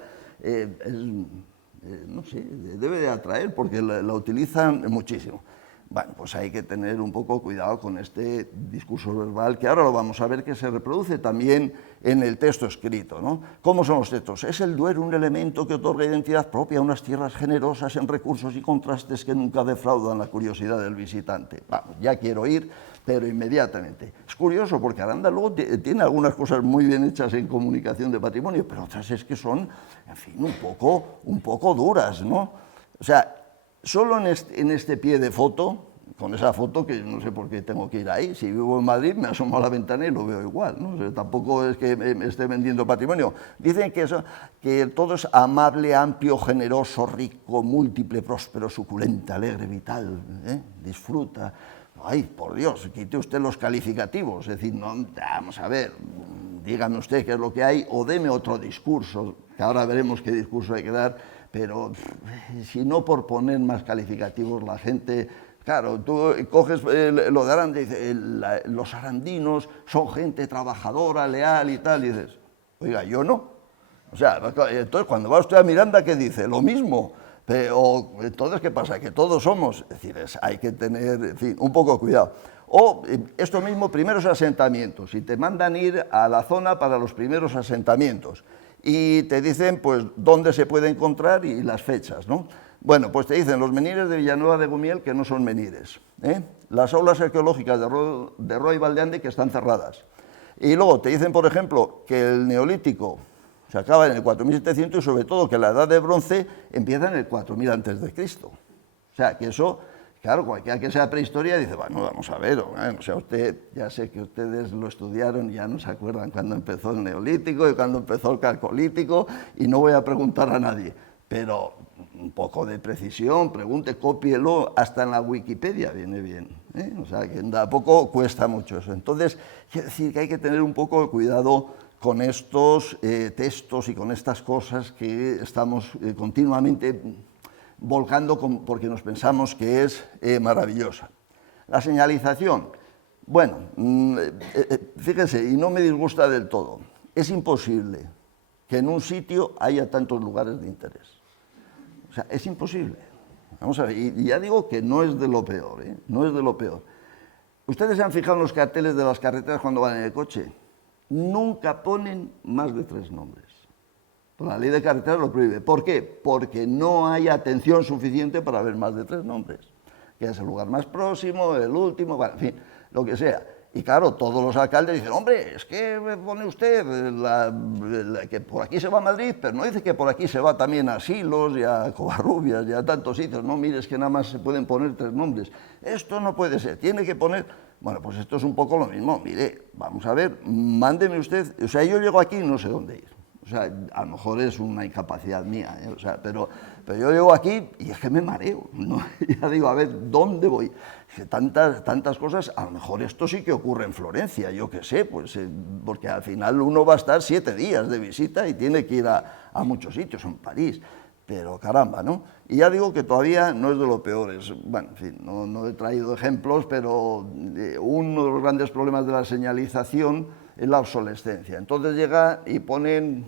no sé, debe de atraer porque la utilizan muchísimo. Bueno, pues hay que tener un poco cuidado con este discurso verbal, que ahora lo vamos a ver, que se reproduce también en el texto escrito, ¿no? ¿Cómo son los textos? Es el Duero un elemento que otorga identidad propia a unas tierras generosas en recursos y contrastes que nunca defraudan la curiosidad del visitante. Vamos, ya quiero ir, pero inmediatamente. Es curioso porque Aranda luego tiene algunas cosas muy bien hechas en comunicación de patrimonio, pero otras es que son, en fin, un poco duras, ¿no? O sea, solo en este pie de foto, con esa foto que no sé por qué tengo que ir ahí, si vivo en Madrid me asomo a la ventana y lo veo igual, ¿no? O sea, tampoco es que me esté vendiendo patrimonio. Dicen que todo es amable, amplio, generoso, rico, múltiple, próspero, suculento, alegre, vital, disfruta. Ay, por Dios, quite usted los calificativos, es decir, no, vamos a ver, dígame usted qué es lo que hay o deme otro discurso, que ahora veremos qué discurso hay que dar. Pero si no por poner más calificativos la gente, claro, tú coges lo de Aranda y dices, los arandinos son gente trabajadora, leal y tal, y dices, oiga, yo no. O sea, entonces cuando va usted a Miranda, ¿qué dice? Lo mismo. Pero entonces, ¿qué pasa? Que todos somos, es decir, hay que tener, en fin, un poco cuidado. O esto mismo, primeros asentamientos, y te mandan ir a la zona para los primeros asentamientos. Y te dicen, pues, dónde se puede encontrar y las fechas, ¿no? Bueno, pues te dicen los menires de Villanueva de Gumiel, que no son menires, las aulas arqueológicas de Roa y Valdeande, que están cerradas. Y luego te dicen, por ejemplo, que el Neolítico se acaba en el 4700 y sobre todo que la Edad de Bronce empieza en el 4000 a.C. O sea, que eso, claro, cualquiera que sea prehistoria dice, bueno, vamos a ver, o sea, usted, ya sé que ustedes lo estudiaron y ya no se acuerdan cuándo empezó el Neolítico y cuándo empezó el Calcolítico, y no voy a preguntar a nadie, pero un poco de precisión, pregunte, cópielo, hasta en la Wikipedia viene bien, o sea, que tampoco cuesta mucho eso. Entonces, quiero decir que hay que tener un poco de cuidado con estos textos y con estas cosas que estamos continuamente volcando porque nos pensamos que es maravillosa. La señalización, Bueno, fíjense, y no me disgusta del todo, es imposible que en un sitio haya tantos lugares de interés. O sea, es imposible. Vamos a ver, y ya digo que no es de lo peor, ¿eh? No es de lo peor. ¿Ustedes se han fijado en los carteles de las carreteras cuando van en el coche? Nunca ponen más de 3 nombres. La ley de carreteras lo prohíbe. ¿Por qué? Porque no hay atención suficiente para ver más de 3 nombres. Que es el lugar más próximo, el último, bueno, en fin, lo que sea. Y claro, todos los alcaldes dicen, hombre, es que pone usted que por aquí se va a Madrid, pero no dice que por aquí se va también a Silos y a Covarrubias y a tantos sitios. No, mire, es que nada más se pueden poner 3 nombres. Esto no puede ser, tiene que poner... Bueno, pues esto es un poco lo mismo. Mire, vamos a ver, mándeme usted... O sea, yo llego aquí y no sé dónde ir. O sea, a lo mejor es una incapacidad mía, ¿eh? O sea, pero yo llego aquí y es que me mareo, ¿no? Ya digo, a ver, ¿dónde voy? Que tantas cosas, a lo mejor esto sí que ocurre en Florencia, yo qué sé, pues porque al final uno va a estar 7 días de visita y tiene que ir a muchos sitios, en París, pero caramba, ¿no? Y ya digo que todavía no es de lo peor, bueno, en fin, no he traído ejemplos, pero uno de los grandes problemas de la señalización es la obsolescencia. Entonces llega y ponen,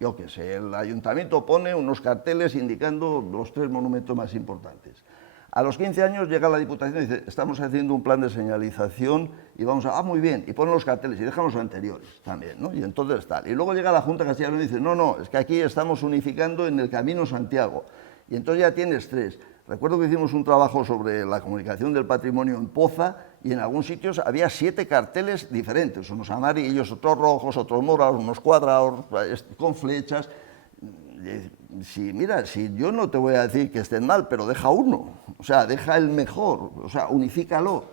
yo qué sé, el ayuntamiento pone unos carteles indicando los 3 monumentos más importantes. A los 15 años llega la Diputación y dice, estamos haciendo un plan de señalización y vamos a, muy bien, y ponen los carteles y dejan los anteriores también, ¿no? Y entonces tal. Y luego llega la Junta Castellana y dice, no, es que aquí estamos unificando en el Camino Santiago. Y entonces ya tienes 3. Recuerdo que hicimos un trabajo sobre la comunicación del patrimonio en Poza y en algunos sitios había 7 carteles diferentes, unos amarillos, otros rojos, otros morados, unos cuadrados, con flechas. Mira, si yo no te voy a decir que estén mal, pero deja uno, o sea, deja el mejor, o sea, unifícalo.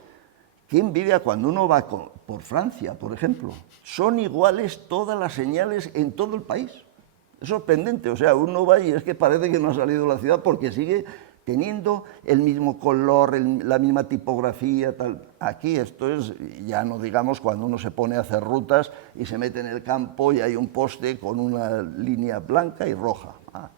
Qué envidia cuando uno va por Francia, por ejemplo. Son iguales todas las señales en todo el país. Es sorprendente, o sea, uno va y es que parece que no ha salido de la ciudad porque sigue teniendo el mismo color, la misma tipografía, tal. Aquí esto es, ya no digamos cuando uno se pone a hacer rutas y se mete en el campo y hay un poste con una línea blanca y roja.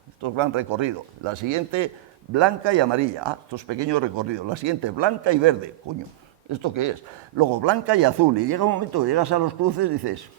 Esto es gran recorrido. La siguiente, blanca y amarilla. Esto es pequeño recorrido. La siguiente, blanca y verde. Coño, ¿esto qué es? Luego, blanca y azul. Y llega un momento que llegas a los cruces y dices,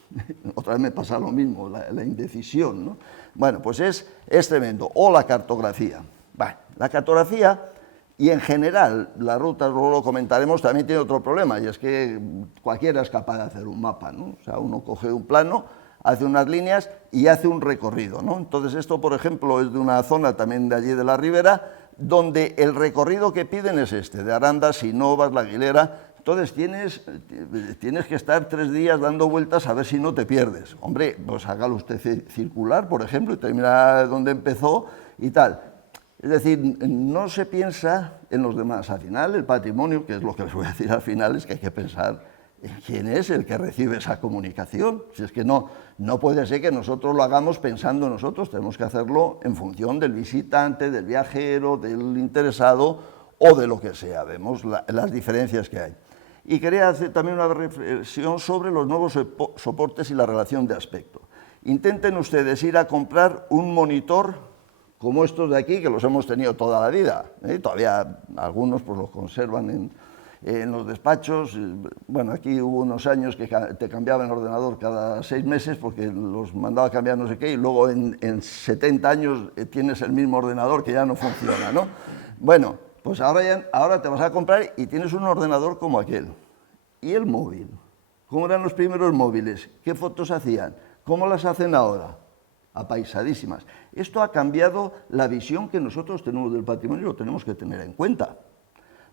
otra vez me pasa lo mismo, la indecisión, ¿no? Bueno, pues es tremendo. O la cartografía. Bueno, la cartografía y en general las rutas, luego lo comentaremos, también tiene otro problema y es que cualquiera es capaz de hacer un mapa, ¿no? O sea, uno coge un plano, hace unas líneas y hace un recorrido, ¿no? Entonces esto, por ejemplo, es de una zona también de allí de la Ribera, donde el recorrido que piden es este, de Aranda, Sinovas, La Aguilera. Entonces tienes que estar 3 días dando vueltas a ver si no te pierdes. Hombre, pues hágalo usted circular, por ejemplo, y termina donde empezó y tal. Es decir, no se piensa en los demás. Al final, el patrimonio, que es lo que les voy a decir al final, es que hay que pensar en quién es el que recibe esa comunicación. Si es que no puede ser que nosotros lo hagamos pensando en nosotros, tenemos que hacerlo en función del visitante, del viajero, del interesado o de lo que sea. Vemos las diferencias que hay. Y quería hacer también una reflexión sobre los nuevos soportes y la relación de aspecto. Intenten ustedes ir a comprar un monitor como estos de aquí, que los hemos tenido toda la vida, ¿eh? Todavía algunos pues los conservan en los despachos. Bueno, aquí hubo unos años que te cambiaban el ordenador cada 6 meses porque los mandaba a cambiar no sé qué, y luego en 70 años tienes el mismo ordenador que ya no funciona, ¿no? Bueno, pues ahora te vas a comprar y tienes un ordenador como aquel. ¿Y el móvil? ¿Cómo eran los primeros móviles? ¿Qué fotos hacían? ¿Cómo las hacen ahora? Apaisadísimas. Esto ha cambiado la visión que nosotros tenemos del patrimonio y lo tenemos que tener en cuenta.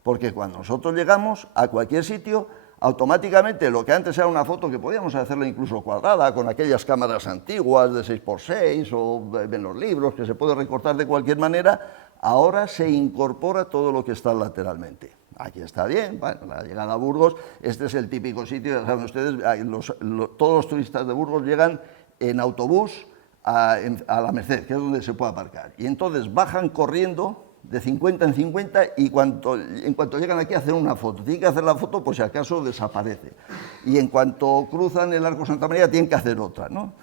Porque cuando nosotros llegamos a cualquier sitio, automáticamente lo que antes era una foto que podíamos hacerla incluso cuadrada, con aquellas cámaras antiguas de 6x6 o en los libros, que se puede recortar de cualquier manera, ahora se incorpora todo lo que está lateralmente. Aquí está bien, bueno, la llegada a Burgos, este es el típico sitio, ya saben ustedes, todos los turistas de Burgos llegan en autobús a la Merced, que es donde se puede aparcar. Y entonces bajan corriendo de 50 en 50 y en cuanto llegan aquí hacen una foto. Tienen que hacer la foto por si acaso desaparece. Y en cuanto cruzan el Arco Santa María tienen que hacer otra, ¿no?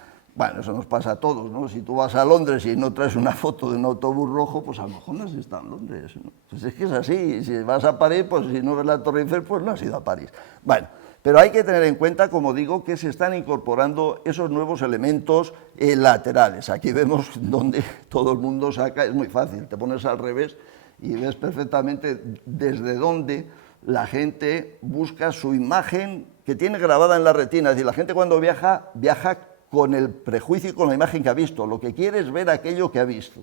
Bueno, eso nos pasa a todos, ¿no? Si tú vas a Londres y no traes una foto de un autobús rojo, pues a lo mejor no has estado en Londres, ¿no? Pues es que es así, si vas a París, pues si no ves la Torre Eiffel, pues no has ido a París. Bueno, pero hay que tener en cuenta, como digo, que se están incorporando esos nuevos elementos laterales. Aquí vemos donde todo el mundo saca, es muy fácil, te pones al revés y ves perfectamente desde dónde la gente busca su imagen que tiene grabada en la retina. Es decir, la gente cuando viaja, viaja con el prejuicio y con la imagen que ha visto. Lo que quiere es ver aquello que ha visto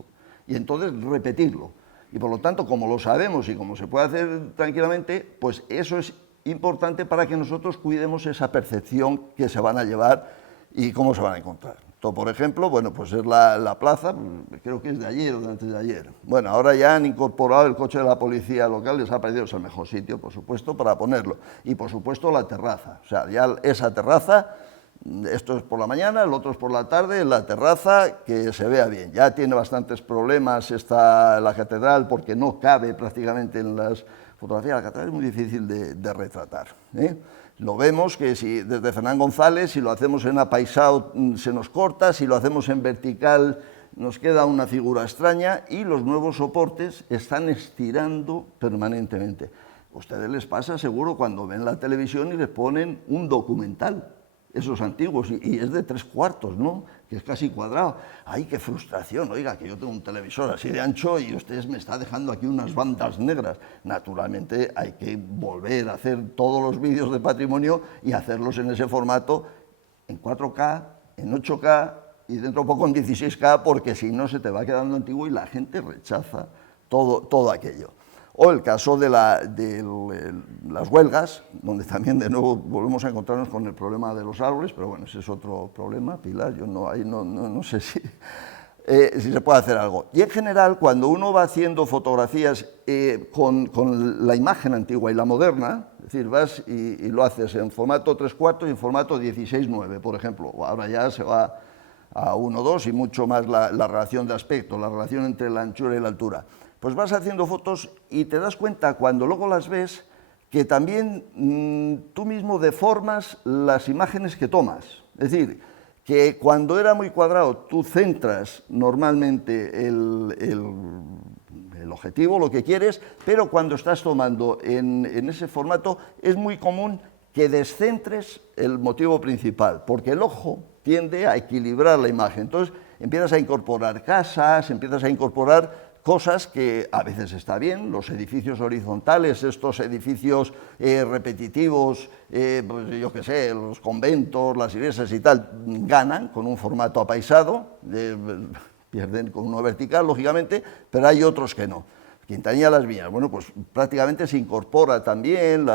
y entonces repetirlo. Y por lo tanto, como lo sabemos y como se puede hacer tranquilamente, pues eso es importante para que nosotros cuidemos esa percepción que se van a llevar y cómo se van a encontrar. Esto, por ejemplo, bueno, pues es la plaza, creo que es de ayer o de antes de ayer. Bueno, ahora ya han incorporado el coche de la policía local, les ha parecido, es el mejor sitio, por supuesto, para ponerlo. Y, por supuesto, la terraza. O sea, ya esa terraza, esto es por la mañana, el otro es por la tarde, la terraza, que se vea bien. Ya tiene bastantes problemas la catedral porque no cabe prácticamente en las fotografías. La catedral es muy difícil de retratar, ¿eh? Lo vemos que si desde Fernán González, si lo hacemos en apaisado se nos corta, si lo hacemos en vertical nos queda una figura extraña y los nuevos soportes están estirando permanentemente. A ustedes les pasa seguro cuando ven la televisión y les ponen un documental, esos antiguos, y es de 3/4, ¿no? Que es casi cuadrado. ¡Ay, qué frustración! Oiga, que yo tengo un televisor así de ancho y ustedes me están dejando aquí unas bandas negras. Naturalmente hay que volver a hacer todos los vídeos de patrimonio y hacerlos en ese formato, en 4K, en 8K y dentro de poco en 16K, porque si no se te va quedando antiguo y la gente rechaza todo aquello. O el caso de las huelgas, donde también de nuevo volvemos a encontrarnos con el problema de los árboles, pero bueno, ese es otro problema, Pilar, yo no sé si se puede hacer algo. Y en general, cuando uno va haciendo fotografías con la imagen antigua y la moderna, es decir, vas y lo haces en formato 3/4 y en formato 16:9, por ejemplo, ahora ya se va a 1:2 y mucho más la relación de aspecto, la relación entre la anchura y la altura. Pues vas haciendo fotos y te das cuenta cuando luego las ves que también tú mismo deformas las imágenes que tomas. Es decir, que cuando era muy cuadrado tú centras normalmente el objetivo, lo que quieres, pero cuando estás tomando en ese formato es muy común que descentres el motivo principal, porque el ojo tiende a equilibrar la imagen. Entonces empiezas a incorporar casas, empiezas a incorporar cosas que a veces está bien, los edificios horizontales, estos edificios repetitivos, pues yo qué sé, los conventos, las iglesias y tal, ganan con un formato apaisado, pierden con uno vertical, lógicamente, pero hay otros que no. Quintanilla Las Viñas, bueno, pues prácticamente se incorpora también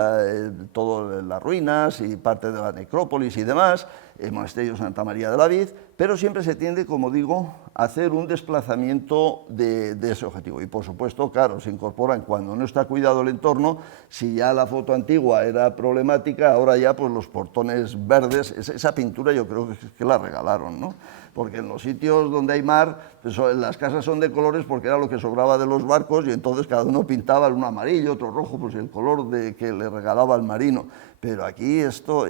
todas las ruinas y parte de la necrópolis y demás, el monasterio Santa María de la Vid, pero siempre se tiende, como digo, a hacer un desplazamiento de ese objetivo. Y por supuesto, claro, se incorporan cuando no está cuidado el entorno. Si ya la foto antigua era problemática, ahora ya pues los portones verdes, esa pintura yo creo que la regalaron, ¿no? Porque en los sitios donde hay mar, pues las casas son de colores porque era lo que sobraba de los barcos y entonces cada uno pintaba uno amarillo, otro rojo, pues el color que le regalaba el marino. Pero aquí esto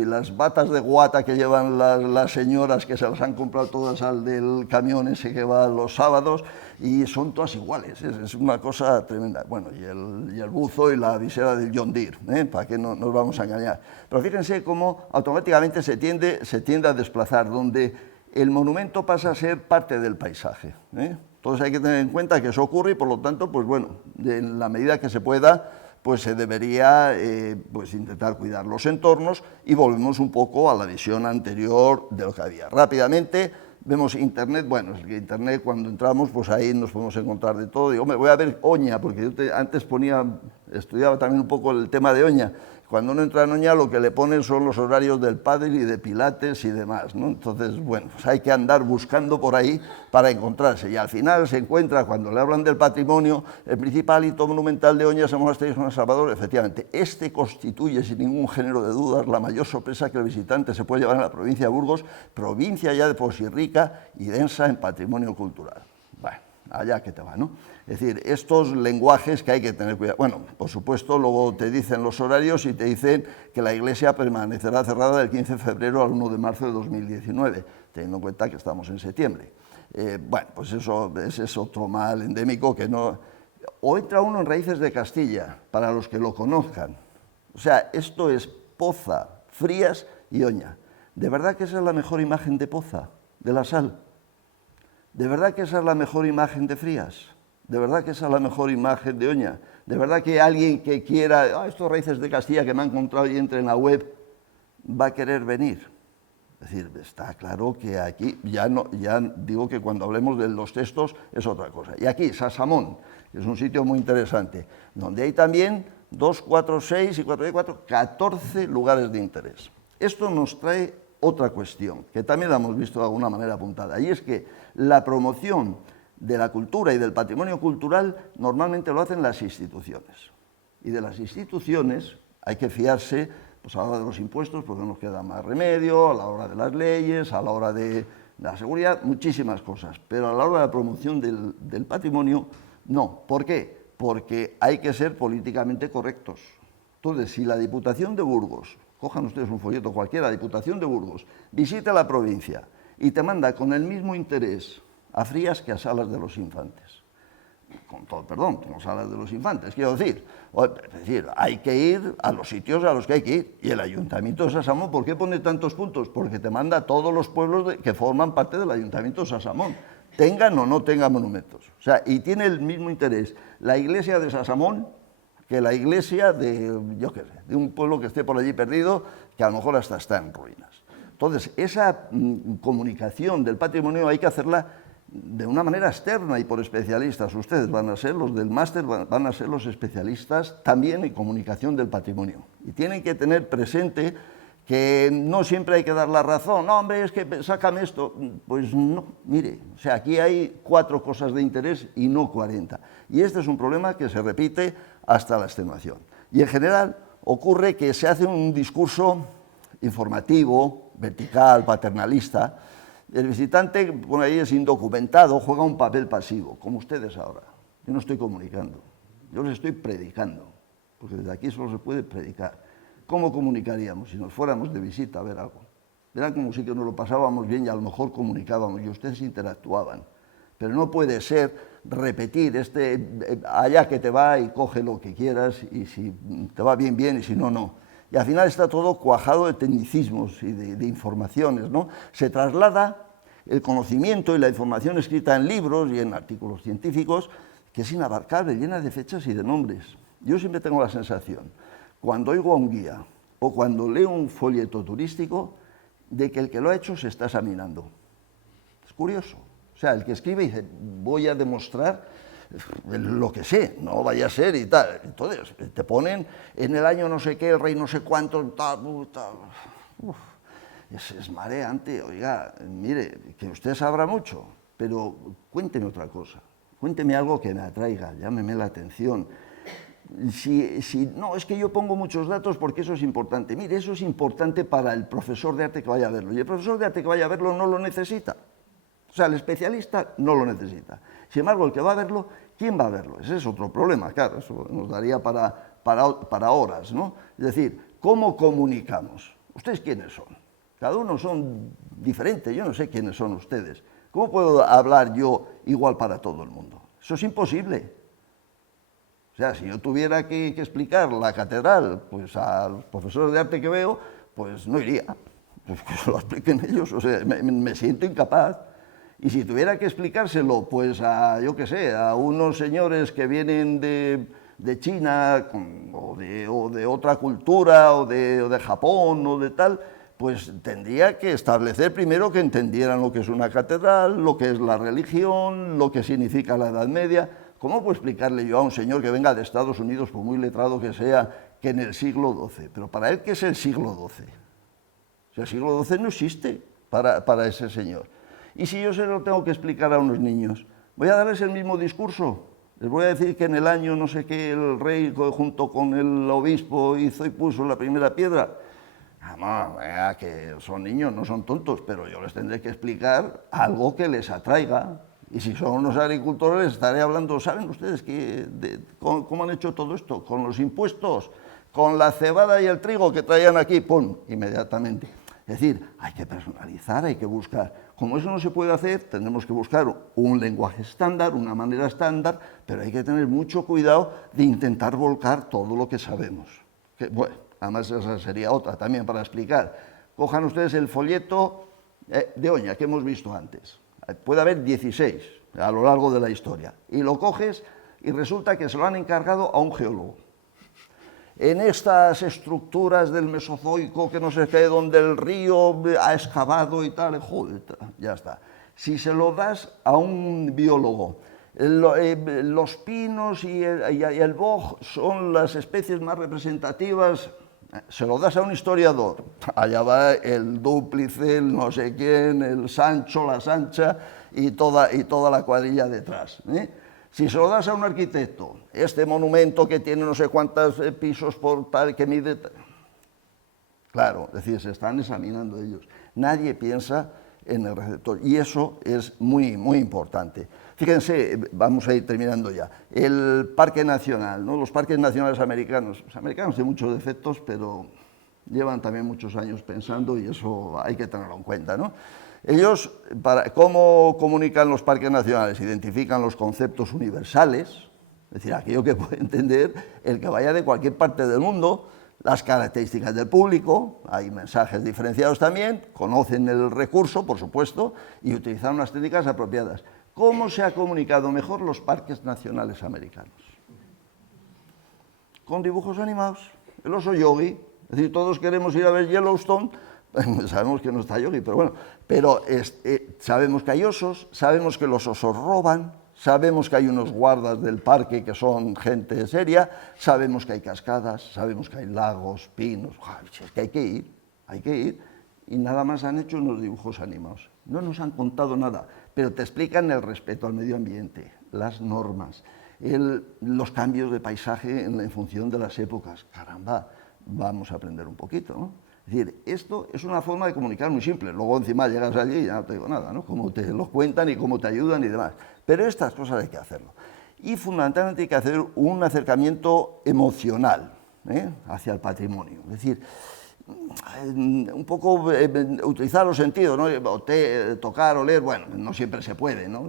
y las batas de guata que llevan las señoras que se las han comprado todas al del camión ese que va los sábados y son todas iguales, es una cosa tremenda. Bueno, y el buzo y la visera del John Deere, para que no nos vamos a engañar. Pero fíjense cómo automáticamente se tiende a desplazar, donde el monumento pasa a ser parte del paisaje, ¿eh? Entonces hay que tener en cuenta que eso ocurre y por lo tanto, pues bueno, en la medida que se pueda, pues se debería pues intentar cuidar los entornos y volvemos un poco a la visión anterior de lo que había. Rápidamente vemos Internet, bueno, es que Internet cuando entramos, pues ahí nos podemos encontrar de todo. Digo, me voy a ver Oña, porque yo antes estudiaba también un poco el tema de Oña. Cuando uno entra en Oña lo que le ponen son los horarios del pádel y de pilates y demás, ¿no? Entonces, bueno, pues hay que andar buscando por ahí para encontrarse. Y al final se encuentra, cuando le hablan del patrimonio, el principal hito monumental de Oña es el monasterio de San Salvador. Efectivamente, este constituye sin ningún género de dudas la mayor sorpresa que el visitante se puede llevar en la provincia de Burgos, provincia ya de por sí rica y densa en patrimonio cultural. Bueno, allá que te va, ¿no? Es decir, estos lenguajes que hay que tener cuidado. Bueno, por supuesto, luego te dicen los horarios y te dicen que la iglesia permanecerá cerrada del 15 de febrero al 1 de marzo de 2019. teniendo en cuenta que estamos en septiembre. Bueno, pues eso, ese es otro mal endémico que no... O entra uno en Raíces de Castilla, para los que lo conozcan. O sea, esto es Poza, Frías y Oña. ¿De verdad que esa es la mejor imagen de Poza, de la sal? ¿De verdad que esa es la mejor imagen de Frías? ¿De verdad que esa es la mejor imagen de Oña? ¿De verdad que alguien que quiera, estos Raíces de Castilla que me han encontrado y entre en la web, va a querer venir? Es decir, está claro que aquí, ya digo que cuando hablemos de los textos es otra cosa. Y aquí, Sasamón, que es un sitio muy interesante, donde hay también 2, 4, 6 y 4 y 4, 14 lugares de interés. Esto nos trae otra cuestión, que también la hemos visto de alguna manera apuntada, y es que la promoción de la cultura y del patrimonio cultural normalmente lo hacen las instituciones. Y de las instituciones hay que fiarse pues a la hora de los impuestos, porque no nos queda más remedio, a la hora de las leyes, a la hora de la seguridad, muchísimas cosas. Pero a la hora de la promoción del patrimonio, no. ¿Por qué? Porque hay que ser políticamente correctos. Entonces, si la Diputación de Burgos, cojan ustedes un folleto cualquiera, Diputación de Burgos, visita la provincia y te manda con el mismo interés a Frías que a Salas de los Infantes. Con todo perdón, no Salas de los Infantes, quiero decir. Es decir, hay que ir a los sitios a los que hay que ir. Y el Ayuntamiento de Sasamón, ¿por qué pone tantos puntos? Porque te manda a todos los pueblos que forman parte del Ayuntamiento de Sasamón, tengan o no tengan monumentos. O sea, y tiene el mismo interés la iglesia de Sasamón que la iglesia de, yo qué sé, de un pueblo que esté por allí perdido, que a lo mejor hasta está en ruinas. Entonces, esa comunicación del patrimonio hay que hacerla de una manera externa y por especialistas. Ustedes van a ser los del máster, van a ser los especialistas también en comunicación del patrimonio. Y tienen que tener presente que no siempre hay que dar la razón. No, hombre, es que sácame esto. Pues no, mire, o sea, aquí hay 4 cosas de interés y no 40. Y este es un problema que se repite hasta la extenuación. Y en general ocurre que se hace un discurso informativo, vertical, paternalista. El visitante, por ahí es indocumentado, juega un papel pasivo, como ustedes ahora. Yo no estoy comunicando, yo les estoy predicando, porque desde aquí solo se puede predicar. ¿Cómo comunicaríamos si nos fuéramos de visita a ver algo? Verán como sí que nos lo pasábamos bien y a lo mejor comunicábamos y ustedes interactuaban. Pero no puede ser repetir allá que te va y coge lo que quieras y si te va bien, bien y si no, no. Y al final está todo cuajado de tecnicismos y de informaciones, ¿no? Se traslada el conocimiento y la información escrita en libros y en artículos científicos, que es inabarcable, llena de fechas y de nombres. Yo siempre tengo la sensación, cuando oigo a un guía o cuando leo un folleto turístico, de que el que lo ha hecho se está examinando. Es curioso. O sea, el que escribe dice, voy a demostrar lo que sé, no vaya a ser y tal. Entonces, te ponen en el año no sé qué, el rey no sé cuánto, tal. Uf, es mareante. Oiga, mire, que usted sabrá mucho, pero cuénteme otra cosa. Cuénteme algo que me atraiga, llámeme la atención. No, es que yo pongo muchos datos porque eso es importante. Mire, eso es importante para el profesor de arte que vaya a verlo. Y el profesor de arte que vaya a verlo no lo necesita. O sea, el especialista no lo necesita. Sin embargo, el que va a verlo, ¿quién va a verlo? Ese es otro problema, claro, eso nos daría para horas, ¿no? Es decir, ¿cómo comunicamos? ¿Ustedes quiénes son? Cada uno son diferentes, yo no sé quiénes son ustedes. ¿Cómo puedo hablar yo igual para todo el mundo? Eso es imposible. O sea, si yo tuviera que explicar la catedral pues a los profesores de arte que veo, pues no iría. Pues que se lo expliquen ellos, o sea, me siento incapaz. Y si tuviera que explicárselo, pues a, yo qué sé, a unos señores que vienen de China o de otra cultura o de Japón o de tal, pues tendría que establecer primero que entendieran lo que es una catedral, lo que es la religión, lo que significa la Edad Media. ¿Cómo puedo explicarle yo a un señor que venga de Estados Unidos, por muy letrado que sea, que en el siglo XII? Pero para él, ¿qué es el siglo XII? O sea, el siglo XII no existe para ese señor. Y si yo se lo tengo que explicar a unos niños, ¿voy a darles el mismo discurso? Les voy a decir que en el año no sé qué el rey junto con el obispo hizo y puso la primera piedra. Vamos, que son niños, no son tontos, pero yo les tendré que explicar algo que les atraiga. Y si son unos agricultores, les estaré hablando, ¿saben ustedes cómo han hecho todo esto? Con los impuestos, con la cebada y el trigo que traían aquí, ¡pum!, inmediatamente. Es decir, hay que personalizar, hay que buscar. Como eso no se puede hacer, tendremos que buscar un lenguaje estándar, una manera estándar, pero hay que tener mucho cuidado de intentar volcar todo lo que sabemos. Que, bueno, además esa sería otra también para explicar. Cojan ustedes el folleto de Oña que hemos visto antes. Puede haber 16 a lo largo de la historia. Y lo coges y resulta que se lo han encargado a un geólogo. En estas estructuras del Mesozoico, que no sé qué, donde el río ha excavado y tal, joder, ya está. Si se lo das a un biólogo, los pinos y el boj son las especies más representativas, se lo das a un historiador, allá va el dúplice, el no sé quién, el Sancho, la Sancha y toda la cuadrilla detrás, ¿eh? Si se lo das a un arquitecto, este monumento que tiene no sé cuántos pisos por tal, que mide... Claro, es decir, se están examinando ellos. Nadie piensa en el receptor y eso es muy, muy importante. Fíjense, vamos a ir terminando ya. El Parque Nacional, ¿no? Los parques nacionales americanos. Los americanos tienen muchos defectos, pero llevan también muchos años pensando y eso hay que tenerlo en cuenta, ¿no? Ellos, ¿cómo comunican los parques nacionales? Identifican los conceptos universales, es decir, aquello que puede entender el que vaya de cualquier parte del mundo, las características del público, hay mensajes diferenciados también, conocen el recurso, por supuesto, y utilizan unas técnicas apropiadas. ¿Cómo se ha comunicado mejor los parques nacionales americanos? Con dibujos animados, el oso Yogi, es decir, todos queremos ir a ver Yellowstone. Sabemos que no está Yogi, pero bueno, sabemos que hay osos, sabemos que los osos roban, sabemos que hay unos guardas del parque que son gente seria, sabemos que hay cascadas, sabemos que hay lagos, pinos, es que hay que ir, y nada más han hecho unos dibujos animados. No nos han contado nada, pero te explican el respeto al medio ambiente, las normas, los cambios de paisaje en función de las épocas. Caramba, vamos a aprender un poquito, ¿no? Es decir, esto es una forma de comunicar muy simple. Luego encima llegas allí y ya no te digo nada, ¿no? Cómo te lo cuentan y cómo te ayudan y demás. Pero estas cosas hay que hacerlo. Y fundamentalmente hay que hacer un acercamiento emocional, ¿eh? Hacia el patrimonio. Es decir, un poco utilizar los sentidos, ¿no? Tocar, oler, bueno, no siempre se puede, ¿no?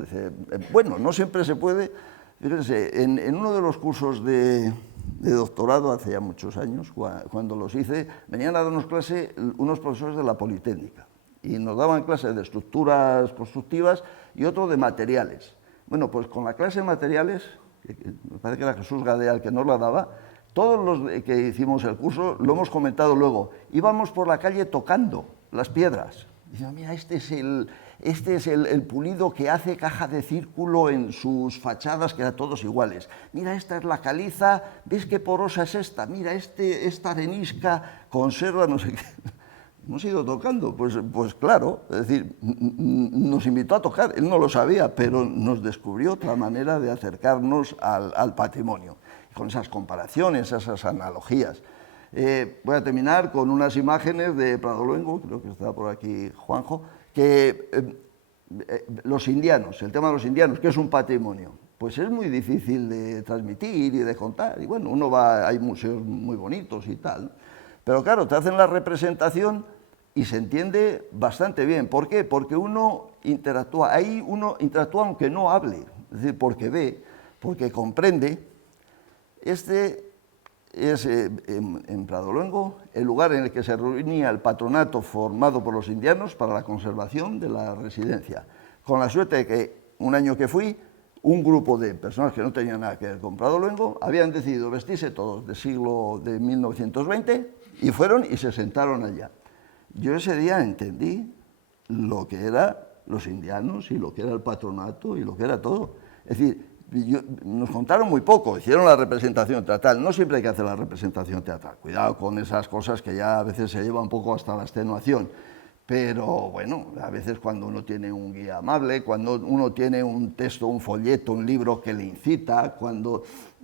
Bueno, no siempre se puede. Fíjense, en uno de los cursos de doctorado hace ya muchos años, cuando los hice, venían a darnos clase unos profesores de la Politécnica y nos daban clases de estructuras constructivas y otro de materiales. Bueno, pues con la clase de materiales, me parece que era Jesús Gadea el que nos la daba, todos los que hicimos el curso, lo hemos comentado luego, íbamos por la calle tocando las piedras. Dicen, mira, este es el pulido que hace caja de círculo en sus fachadas, que eran todos iguales. Mira, esta es la caliza, ¿ves qué porosa es esta? Mira, esta arenisca conserva no sé qué. Hemos ido tocando, pues claro, es decir, nos invitó a tocar, él no lo sabía, pero nos descubrió otra manera de acercarnos al patrimonio, con esas comparaciones, esas analogías. Voy a terminar con unas imágenes de Prado Luengo, creo que está por aquí Juanjo, que los indianos, el tema de los indianos, que es un patrimonio, pues es muy difícil de transmitir y de contar. Y bueno, uno va, hay museos muy bonitos y tal, pero claro, te hacen la representación y se entiende bastante bien. ¿Por qué? Porque uno interactúa, ahí uno interactúa aunque no hable, es decir, porque ve, porque comprende. Este es en Prado Luengo el lugar en el que se reunía el patronato formado por los indianos para la conservación de la residencia. Con la suerte de que un año que fui, un grupo de personas que no tenían nada que ver con Prado Luengo habían decidido vestirse todos de 1920 y fueron y se sentaron allá. Yo ese día entendí lo que eran los indianos y lo que era el patronato y lo que era todo. Es decir, nos contaron muy poco, hicieron la representación teatral. No siempre hay que hacer la representación teatral. Cuidado con esas cosas que ya a veces se lleva un poco hasta la extenuación. Pero bueno, a veces cuando uno tiene un guía amable, cuando uno tiene un texto, un folleto, un libro que le incita, cuando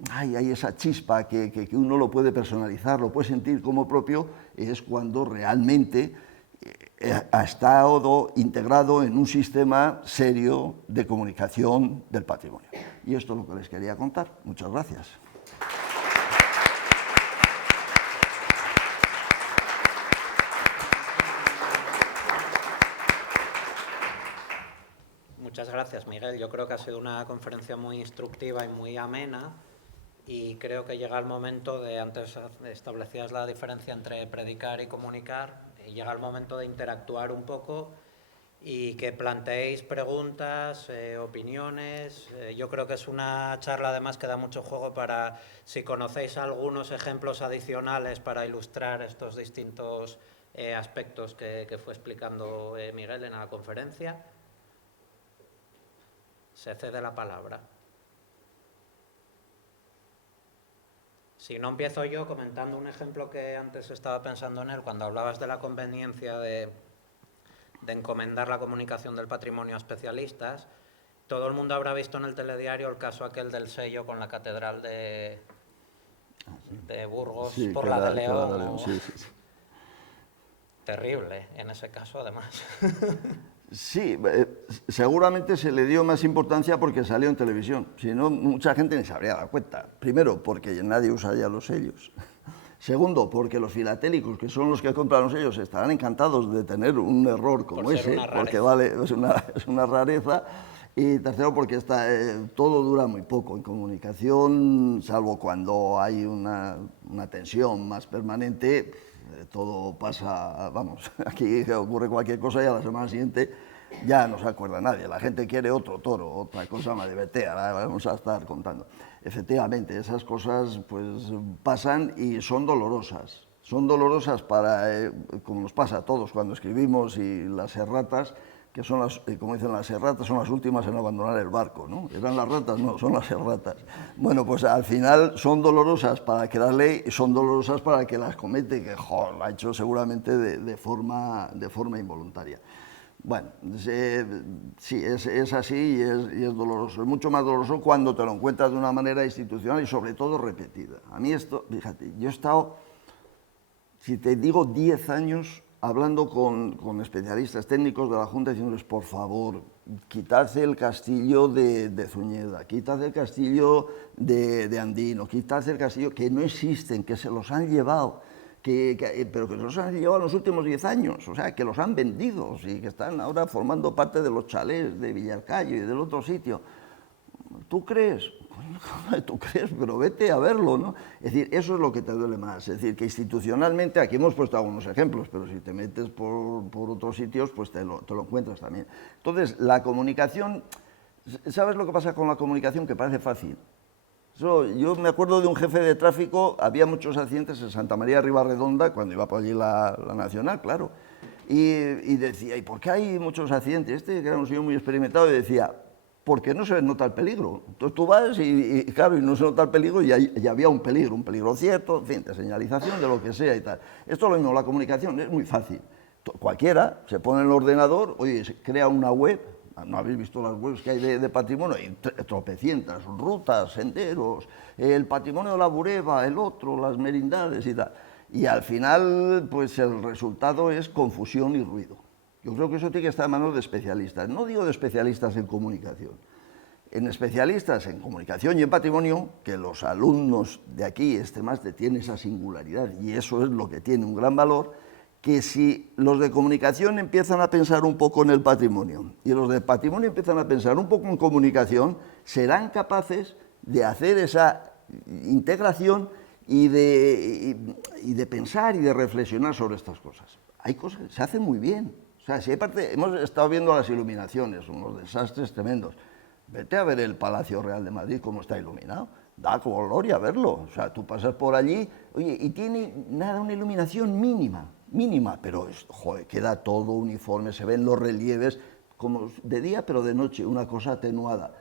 hay esa chispa que uno lo puede personalizar, lo puede sentir como propio, es cuando realmente ha estado integrado en un sistema serio de comunicación del patrimonio. Y esto es lo que les quería contar. Muchas gracias. gracias, Miguel. Yo creo que ha sido una conferencia muy instructiva y muy amena, y creo que llega el momento de, antes establecías la diferencia entre predicar y comunicar, y llega el momento de interactuar un poco y que planteéis preguntas, opiniones. Yo creo que es una charla además que da mucho juego para, si conocéis algunos ejemplos adicionales para ilustrar estos distintos aspectos que fue explicando Miguel en la conferencia. Se cede la palabra. Si no, empiezo yo comentando un ejemplo que antes estaba pensando en él, cuando hablabas de la conveniencia de encomendar la comunicación del patrimonio a especialistas. Todo el mundo habrá visto en el telediario el caso aquel del sello con la catedral de Burgos, sí, por la de León. León, sí, sí, sí. Terrible, en ese caso, además. Sí, seguramente se le dio más importancia porque salió en televisión. Si no, mucha gente ni se habría dado cuenta. Primero, porque nadie usa ya los sellos. Segundo, porque los filatélicos, que son los que compran los sellos, estarán encantados de tener un error como ese, porque vale, es una rareza. Y tercero, porque todo dura muy poco en comunicación, salvo cuando hay una tensión más permanente. Todo pasa, vamos, aquí ocurre cualquier cosa y a la semana siguiente ya no se acuerda nadie. La gente quiere otro toro, otra cosa más divertida, vamos a estar contando. Efectivamente, esas cosas pues pasan y son dolorosas. Son dolorosas para, como nos pasa a todos cuando escribimos, y las erratas, que son las, como dicen las erratas, son las últimas en abandonar el barco, ¿no? ¿Eran las ratas? No, son las erratas. Bueno, pues al final son dolorosas para el que las lee y son dolorosas para el que las comete, que lo ha hecho seguramente de forma involuntaria. Bueno, sí, es así y es doloroso. Es mucho más doloroso cuando te lo encuentras de una manera institucional y sobre todo repetida. A mí esto, fíjate, yo he estado, si te digo 10 años, hablando con especialistas técnicos de la Junta, diciéndoles, por favor, quitad el castillo de Zuñeda, quitad el castillo de Andino, quitad el castillo, que no existen, que se los han llevado, pero que se los han llevado en los últimos 10 años, o sea, que los han vendido y que están ahora formando parte de los chalés de Villarcayo y del otro sitio. ¿Tú crees? Tú crees, pero vete a verlo, ¿no? Es decir, eso es lo que te duele más. Es decir, que institucionalmente, aquí hemos puesto algunos ejemplos, pero si te metes por otros sitios, pues te lo encuentras también. Entonces, la comunicación, ¿sabes lo que pasa con la comunicación? Que parece fácil. Yo me acuerdo de un jefe de tráfico, había muchos accidentes en Santa María de Ribarredonda, cuando iba por allí la Nacional, claro, y decía, ¿y por qué hay muchos accidentes? Que era un señor muy experimentado, y decía, porque no se nota el peligro. Entonces tú vas y claro, y no se nota el peligro, y ya había un peligro cierto, en fin, de señalización, de lo que sea y tal. Esto es lo mismo, la comunicación es muy fácil. Cualquiera se pone en el ordenador, oye, se crea una web. No habéis visto las webs que hay de patrimonio, hay tropecientas, rutas, senderos, el patrimonio de la Bureba, el otro, las merindades y tal. Y al final, pues el resultado es confusión y ruido. Yo creo que eso tiene que estar en manos de especialistas. No digo de especialistas en comunicación. En especialistas en comunicación y en patrimonio, que los alumnos de aquí, este máster, tienen esa singularidad, y eso es lo que tiene un gran valor, que si los de comunicación empiezan a pensar un poco en el patrimonio y los de patrimonio empiezan a pensar un poco en comunicación, serán capaces de hacer esa integración y de pensar y de reflexionar sobre estas cosas. Hay cosas que se hacen muy bien. O sea, si hay hemos estado viendo las iluminaciones, unos desastres tremendos. Vete a ver el Palacio Real de Madrid, cómo está iluminado. Da gloria verlo. O sea, tú pasas por allí, oye, y tiene una iluminación mínima, pero joder, queda todo uniforme, se ven los relieves, como de día pero de noche, una cosa atenuada.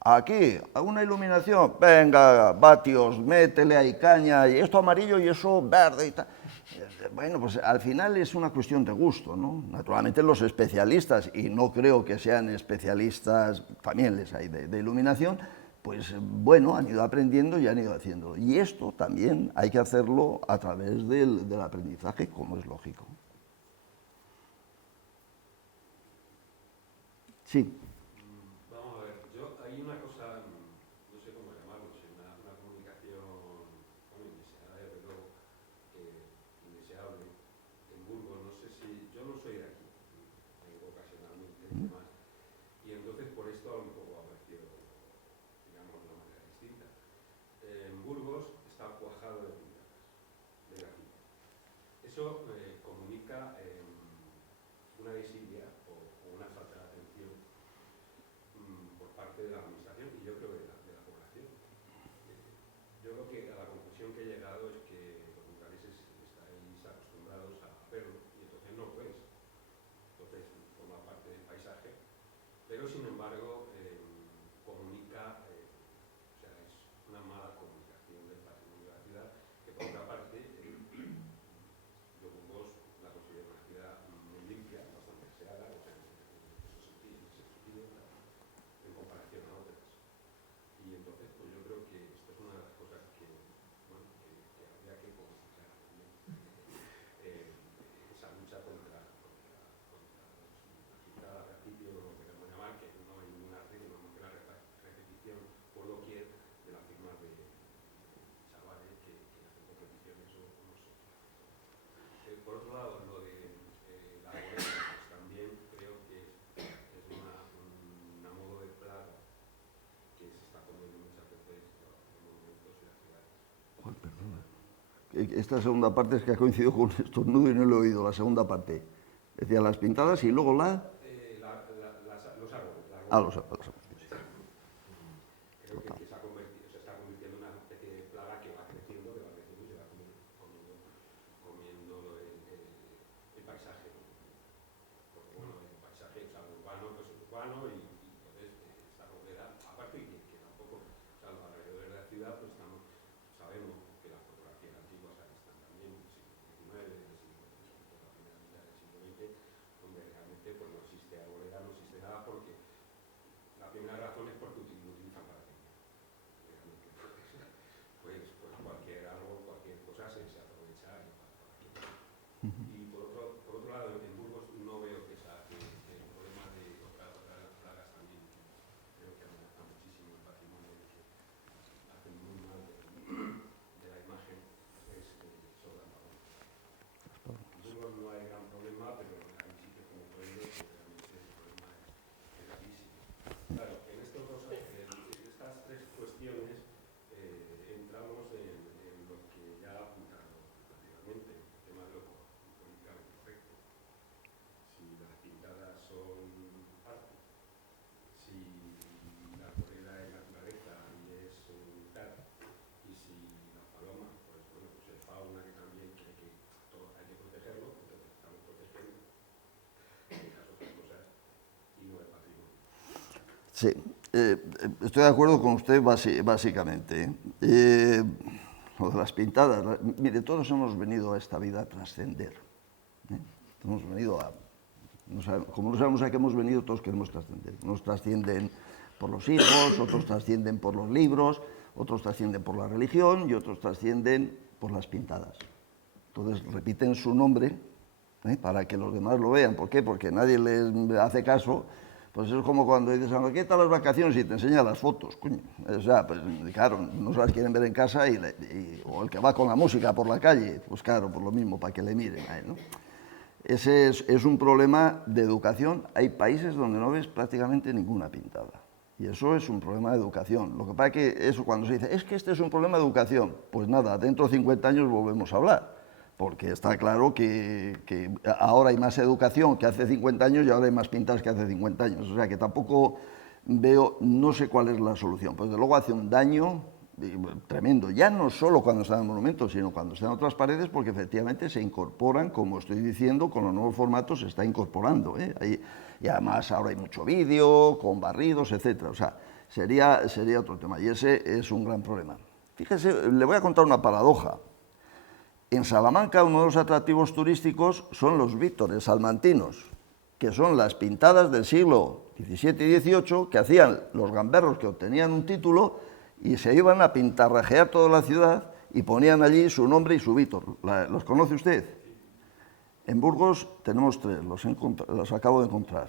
Aquí, una iluminación, venga, vatios, métele ahí caña, y esto amarillo y eso verde y tal. Bueno, pues al final es una cuestión de gusto, ¿no? Naturalmente los especialistas, y no creo que sean especialistas, también les hay de iluminación, pues bueno, han ido aprendiendo y han ido haciendo. Y esto también hay que hacerlo a través del aprendizaje, como es lógico. Sí. Vamos a ver, hay una cosa, no sé cómo llamarlo, una comunicación muy indeseable, pero indeseable en Burgos. No sé si, yo no soy de aquí, vengo ocasionalmente y demás, y entonces por eso comunica una desidia o una falta de atención por parte de la administración y yo creo de la población. Yo creo que a la conclusión que he llegado es que los burgaleses estáis acostumbrados a verlo y entonces no lo ves. Entonces forma parte del paisaje, pero sin embargo comunica, o sea, es una mala comunicación del patrimonio de la ciudad, que por otra parte yo Burgos la considero una ciudad muy limpia, bastante aseada, o sea, en ese sentido, en comparación a otras. Y entonces, pues yo creo que esto es una de las cosas que, bueno, que habría que comunicar también. Esa lucha contra las pintadas de artificio, lo que queramos llamar, que no hay ninguna regla, no hay una repetición por doquier de las firmas de chavales que hacen competiciones o no sé. Por otro lado, lo de la arboleda, pues también creo que es una modo de plaga que se está poniendo muchas veces en monumentos y las ciudades. Joder, perdona. Esta segunda parte es que ha coincidido con un estornudo y no lo he oído, la segunda parte. Decía las pintadas y luego la... Los árboles. Los árboles. Creo que se está convirtiendo en una especie de plaga que va creciendo y se va comiendo el paisaje. Porque bueno, el paisaje es algo urbano, pues es urbano y entonces esta arboleda, aparte que tampoco, o sea, los alrededores de la ciudad, pues sabemos que las fotografías antiguas ahí están también, del siglo XIX, del siglo XX, sobre todo la primera mitad del siglo XX, donde realmente pues no existe arboleda, no existe nada porque la primera razón es porque lo utilizan para leña. Realmente, pues cualquier árbol, cualquier cosa se aprovecha y por otro lado, en Burgos no veo que el problema de otras plagas también creo que amenaza muchísimo el patrimonio y que hacen muy mal de la imagen, es sobre la paloma. En Burgos no hay gran problema, pero hay sitios como Pueblo que realmente el problema es gravísimo. Claro, en estas tres cuestiones entramos en lo que ya ha apuntado anteriormente, el tema de lo políticamente correcto. Si las pintadas son arte, si la arboleda es naturaleza y es tal, y si las palomas, pues bueno, pues es fauna que también hay que protegerlo, entonces estamos protegiendo esas otras cosas y no el patrimonio. Sí, estoy de acuerdo con usted básicamente. Lo de las pintadas, mire, todos hemos venido a esta vida a trascender. Hemos venido a... como no sabemos a qué hemos venido, todos queremos trascender. Unos trascienden por los hijos, otros trascienden por los libros, otros trascienden por la religión y otros trascienden por las pintadas. Entonces repiten su nombre para que los demás lo vean. ¿Por qué? Porque nadie les hace caso. Pues es como cuando dices, ¿qué tal las vacaciones? Y te enseña las fotos, coño. O sea, pues claro, no se las quieren ver en casa o el que va con la música por la calle, pues claro, por lo mismo, para que le miren a él, ¿no? Ese es un problema de educación. Hay países donde no ves prácticamente ninguna pintada. Y eso es un problema de educación. Lo que pasa es que eso cuando se dice, es que este es un problema de educación, pues nada, dentro de 50 años volvemos a hablar. Porque está claro que ahora hay más educación que hace 50 años y ahora hay más pintadas que hace 50 años. O sea que tampoco veo, no sé cuál es la solución. Pues desde luego hace un daño tremendo, ya no solo cuando están en monumentos, sino cuando están en otras paredes, porque efectivamente se incorporan, como estoy diciendo, con los nuevos formatos se está incorporando. Y además ahora hay mucho vídeo, con barridos, etc. O sea, sería otro tema y ese es un gran problema. Fíjese, le voy a contar una paradoja. En Salamanca uno de los atractivos turísticos son los vítores salmantinos, que son las pintadas del siglo XVII y XVIII que hacían los gamberros que obtenían un título y se iban a pintarrajear toda la ciudad y ponían allí su nombre y su vítor. ¿Los conoce usted? En Burgos tenemos tres, los acabo de encontrar.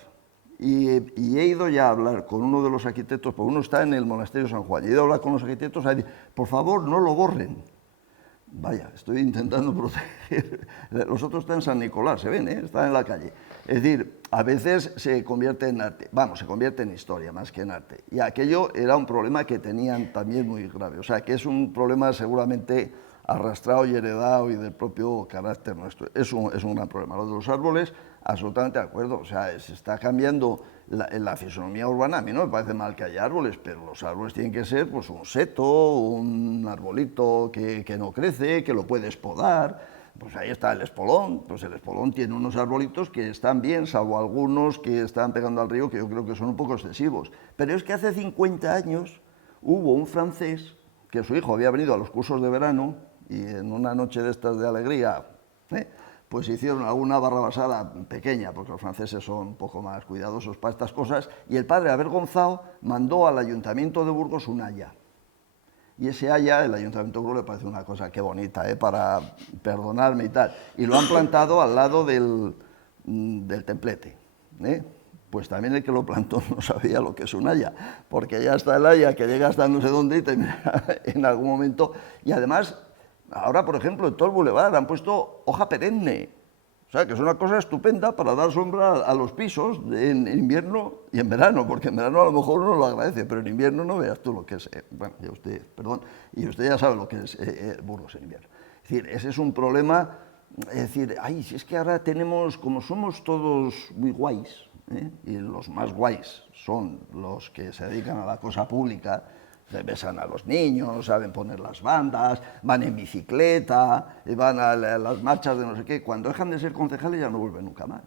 Y he ido ya a hablar con uno de los arquitectos, porque uno está en el Monasterio San Juan, y he ido a hablar con los arquitectos a decir, por favor, no lo borren. Vaya, estoy intentando proteger. Los otros están en San Nicolás, se ven, están en la calle. Es decir, a veces se convierte en arte, se convierte en historia más que en arte. Y aquello era un problema que tenían también muy grave. O sea, que es un problema seguramente arrastrado y heredado y del propio carácter nuestro. Es un gran problema. Lo de los árboles, absolutamente de acuerdo. O sea, se está cambiando la fisonomía urbana. A mí no me parece mal que haya árboles, pero los árboles tienen que ser pues, un seto, un arbolito que no crece, que lo puedes podar. Pues ahí está el espolón. Pues el espolón tiene unos arbolitos que están bien, salvo algunos que están pegando al río, que yo creo que son un poco excesivos. Pero es que hace 50 años hubo un francés que su hijo había venido a los cursos de verano y en una noche de estas de alegría, pues hicieron alguna barrabasada pequeña, porque los franceses son un poco más cuidadosos para estas cosas, y el padre, avergonzado, mandó al ayuntamiento de Burgos un haya. Y ese haya, el Ayuntamiento de Burgos le parece una cosa que bonita, para perdonarme y tal. Y lo han plantado al lado del templete. Pues también el que lo plantó no sabía lo que es un haya, porque ya está el haya que llega hasta no sé dónde y termina en algún momento. Y además, ahora, por ejemplo, en todo el bulevar han puesto hoja perenne. O sea, que es una cosa estupenda para dar sombra a los pisos en invierno y en verano, porque en verano a lo mejor uno lo agradece, pero en invierno no veas tú lo que es, bueno, ya usted, perdón, y usted ya sabe lo que es Burgos en invierno. Es decir, ese es un problema, es decir, ay, si es que ahora tenemos, como somos todos muy guays, y los más guays son los que se dedican a la cosa pública, se besan a los niños, saben poner las bandas, van en bicicleta, van a las marchas de no sé qué. Cuando dejan de ser concejales ya no vuelven nunca más.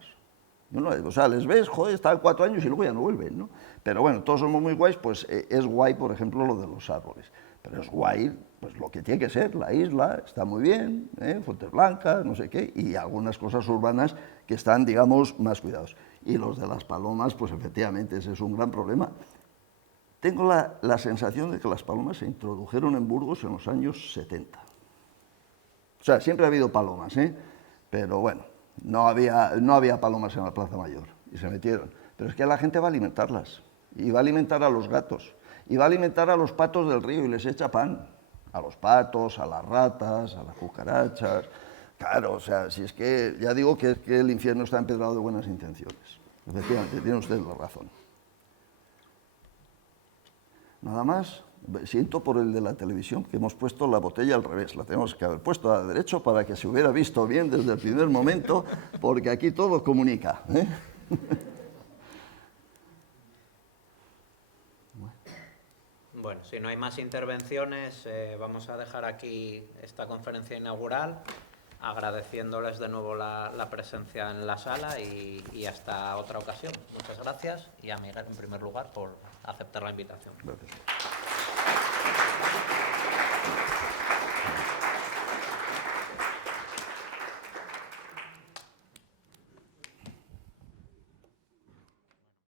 O sea, les ves, joder, están 4 años y luego ya no vuelven, ¿no? Pero bueno, todos somos muy guays, pues es guay, por ejemplo, lo de los árboles. Pero es guay, pues lo que tiene que ser, la isla, está muy bien, Fuentes Blancas, no sé qué, y algunas cosas urbanas que están, digamos, más cuidados. Y los de las palomas, pues efectivamente, ese es un gran problema. Tengo la sensación de que las palomas se introdujeron en Burgos en los años 70. O sea, siempre ha habido palomas, pero bueno, no había palomas en la Plaza Mayor y se metieron. Pero es que la gente va a alimentarlas, y va a alimentar a los gatos, y va a alimentar a los patos del río y les echa pan. A los patos, a las ratas, a las cucarachas. Claro, o sea, si es que ya digo que el infierno está empedrado de buenas intenciones. Efectivamente, tiene usted la razón. Nada más, siento por el de la televisión que hemos puesto la botella al revés, la tenemos que haber puesto a derecho para que se hubiera visto bien desde el primer momento, porque aquí todo comunica. Bueno, si no hay más intervenciones, vamos a dejar aquí esta conferencia inaugural, agradeciéndoles de nuevo la presencia en la sala y hasta otra ocasión. Muchas gracias y a Miguel, en primer lugar, por aceptar la invitación. Gracias.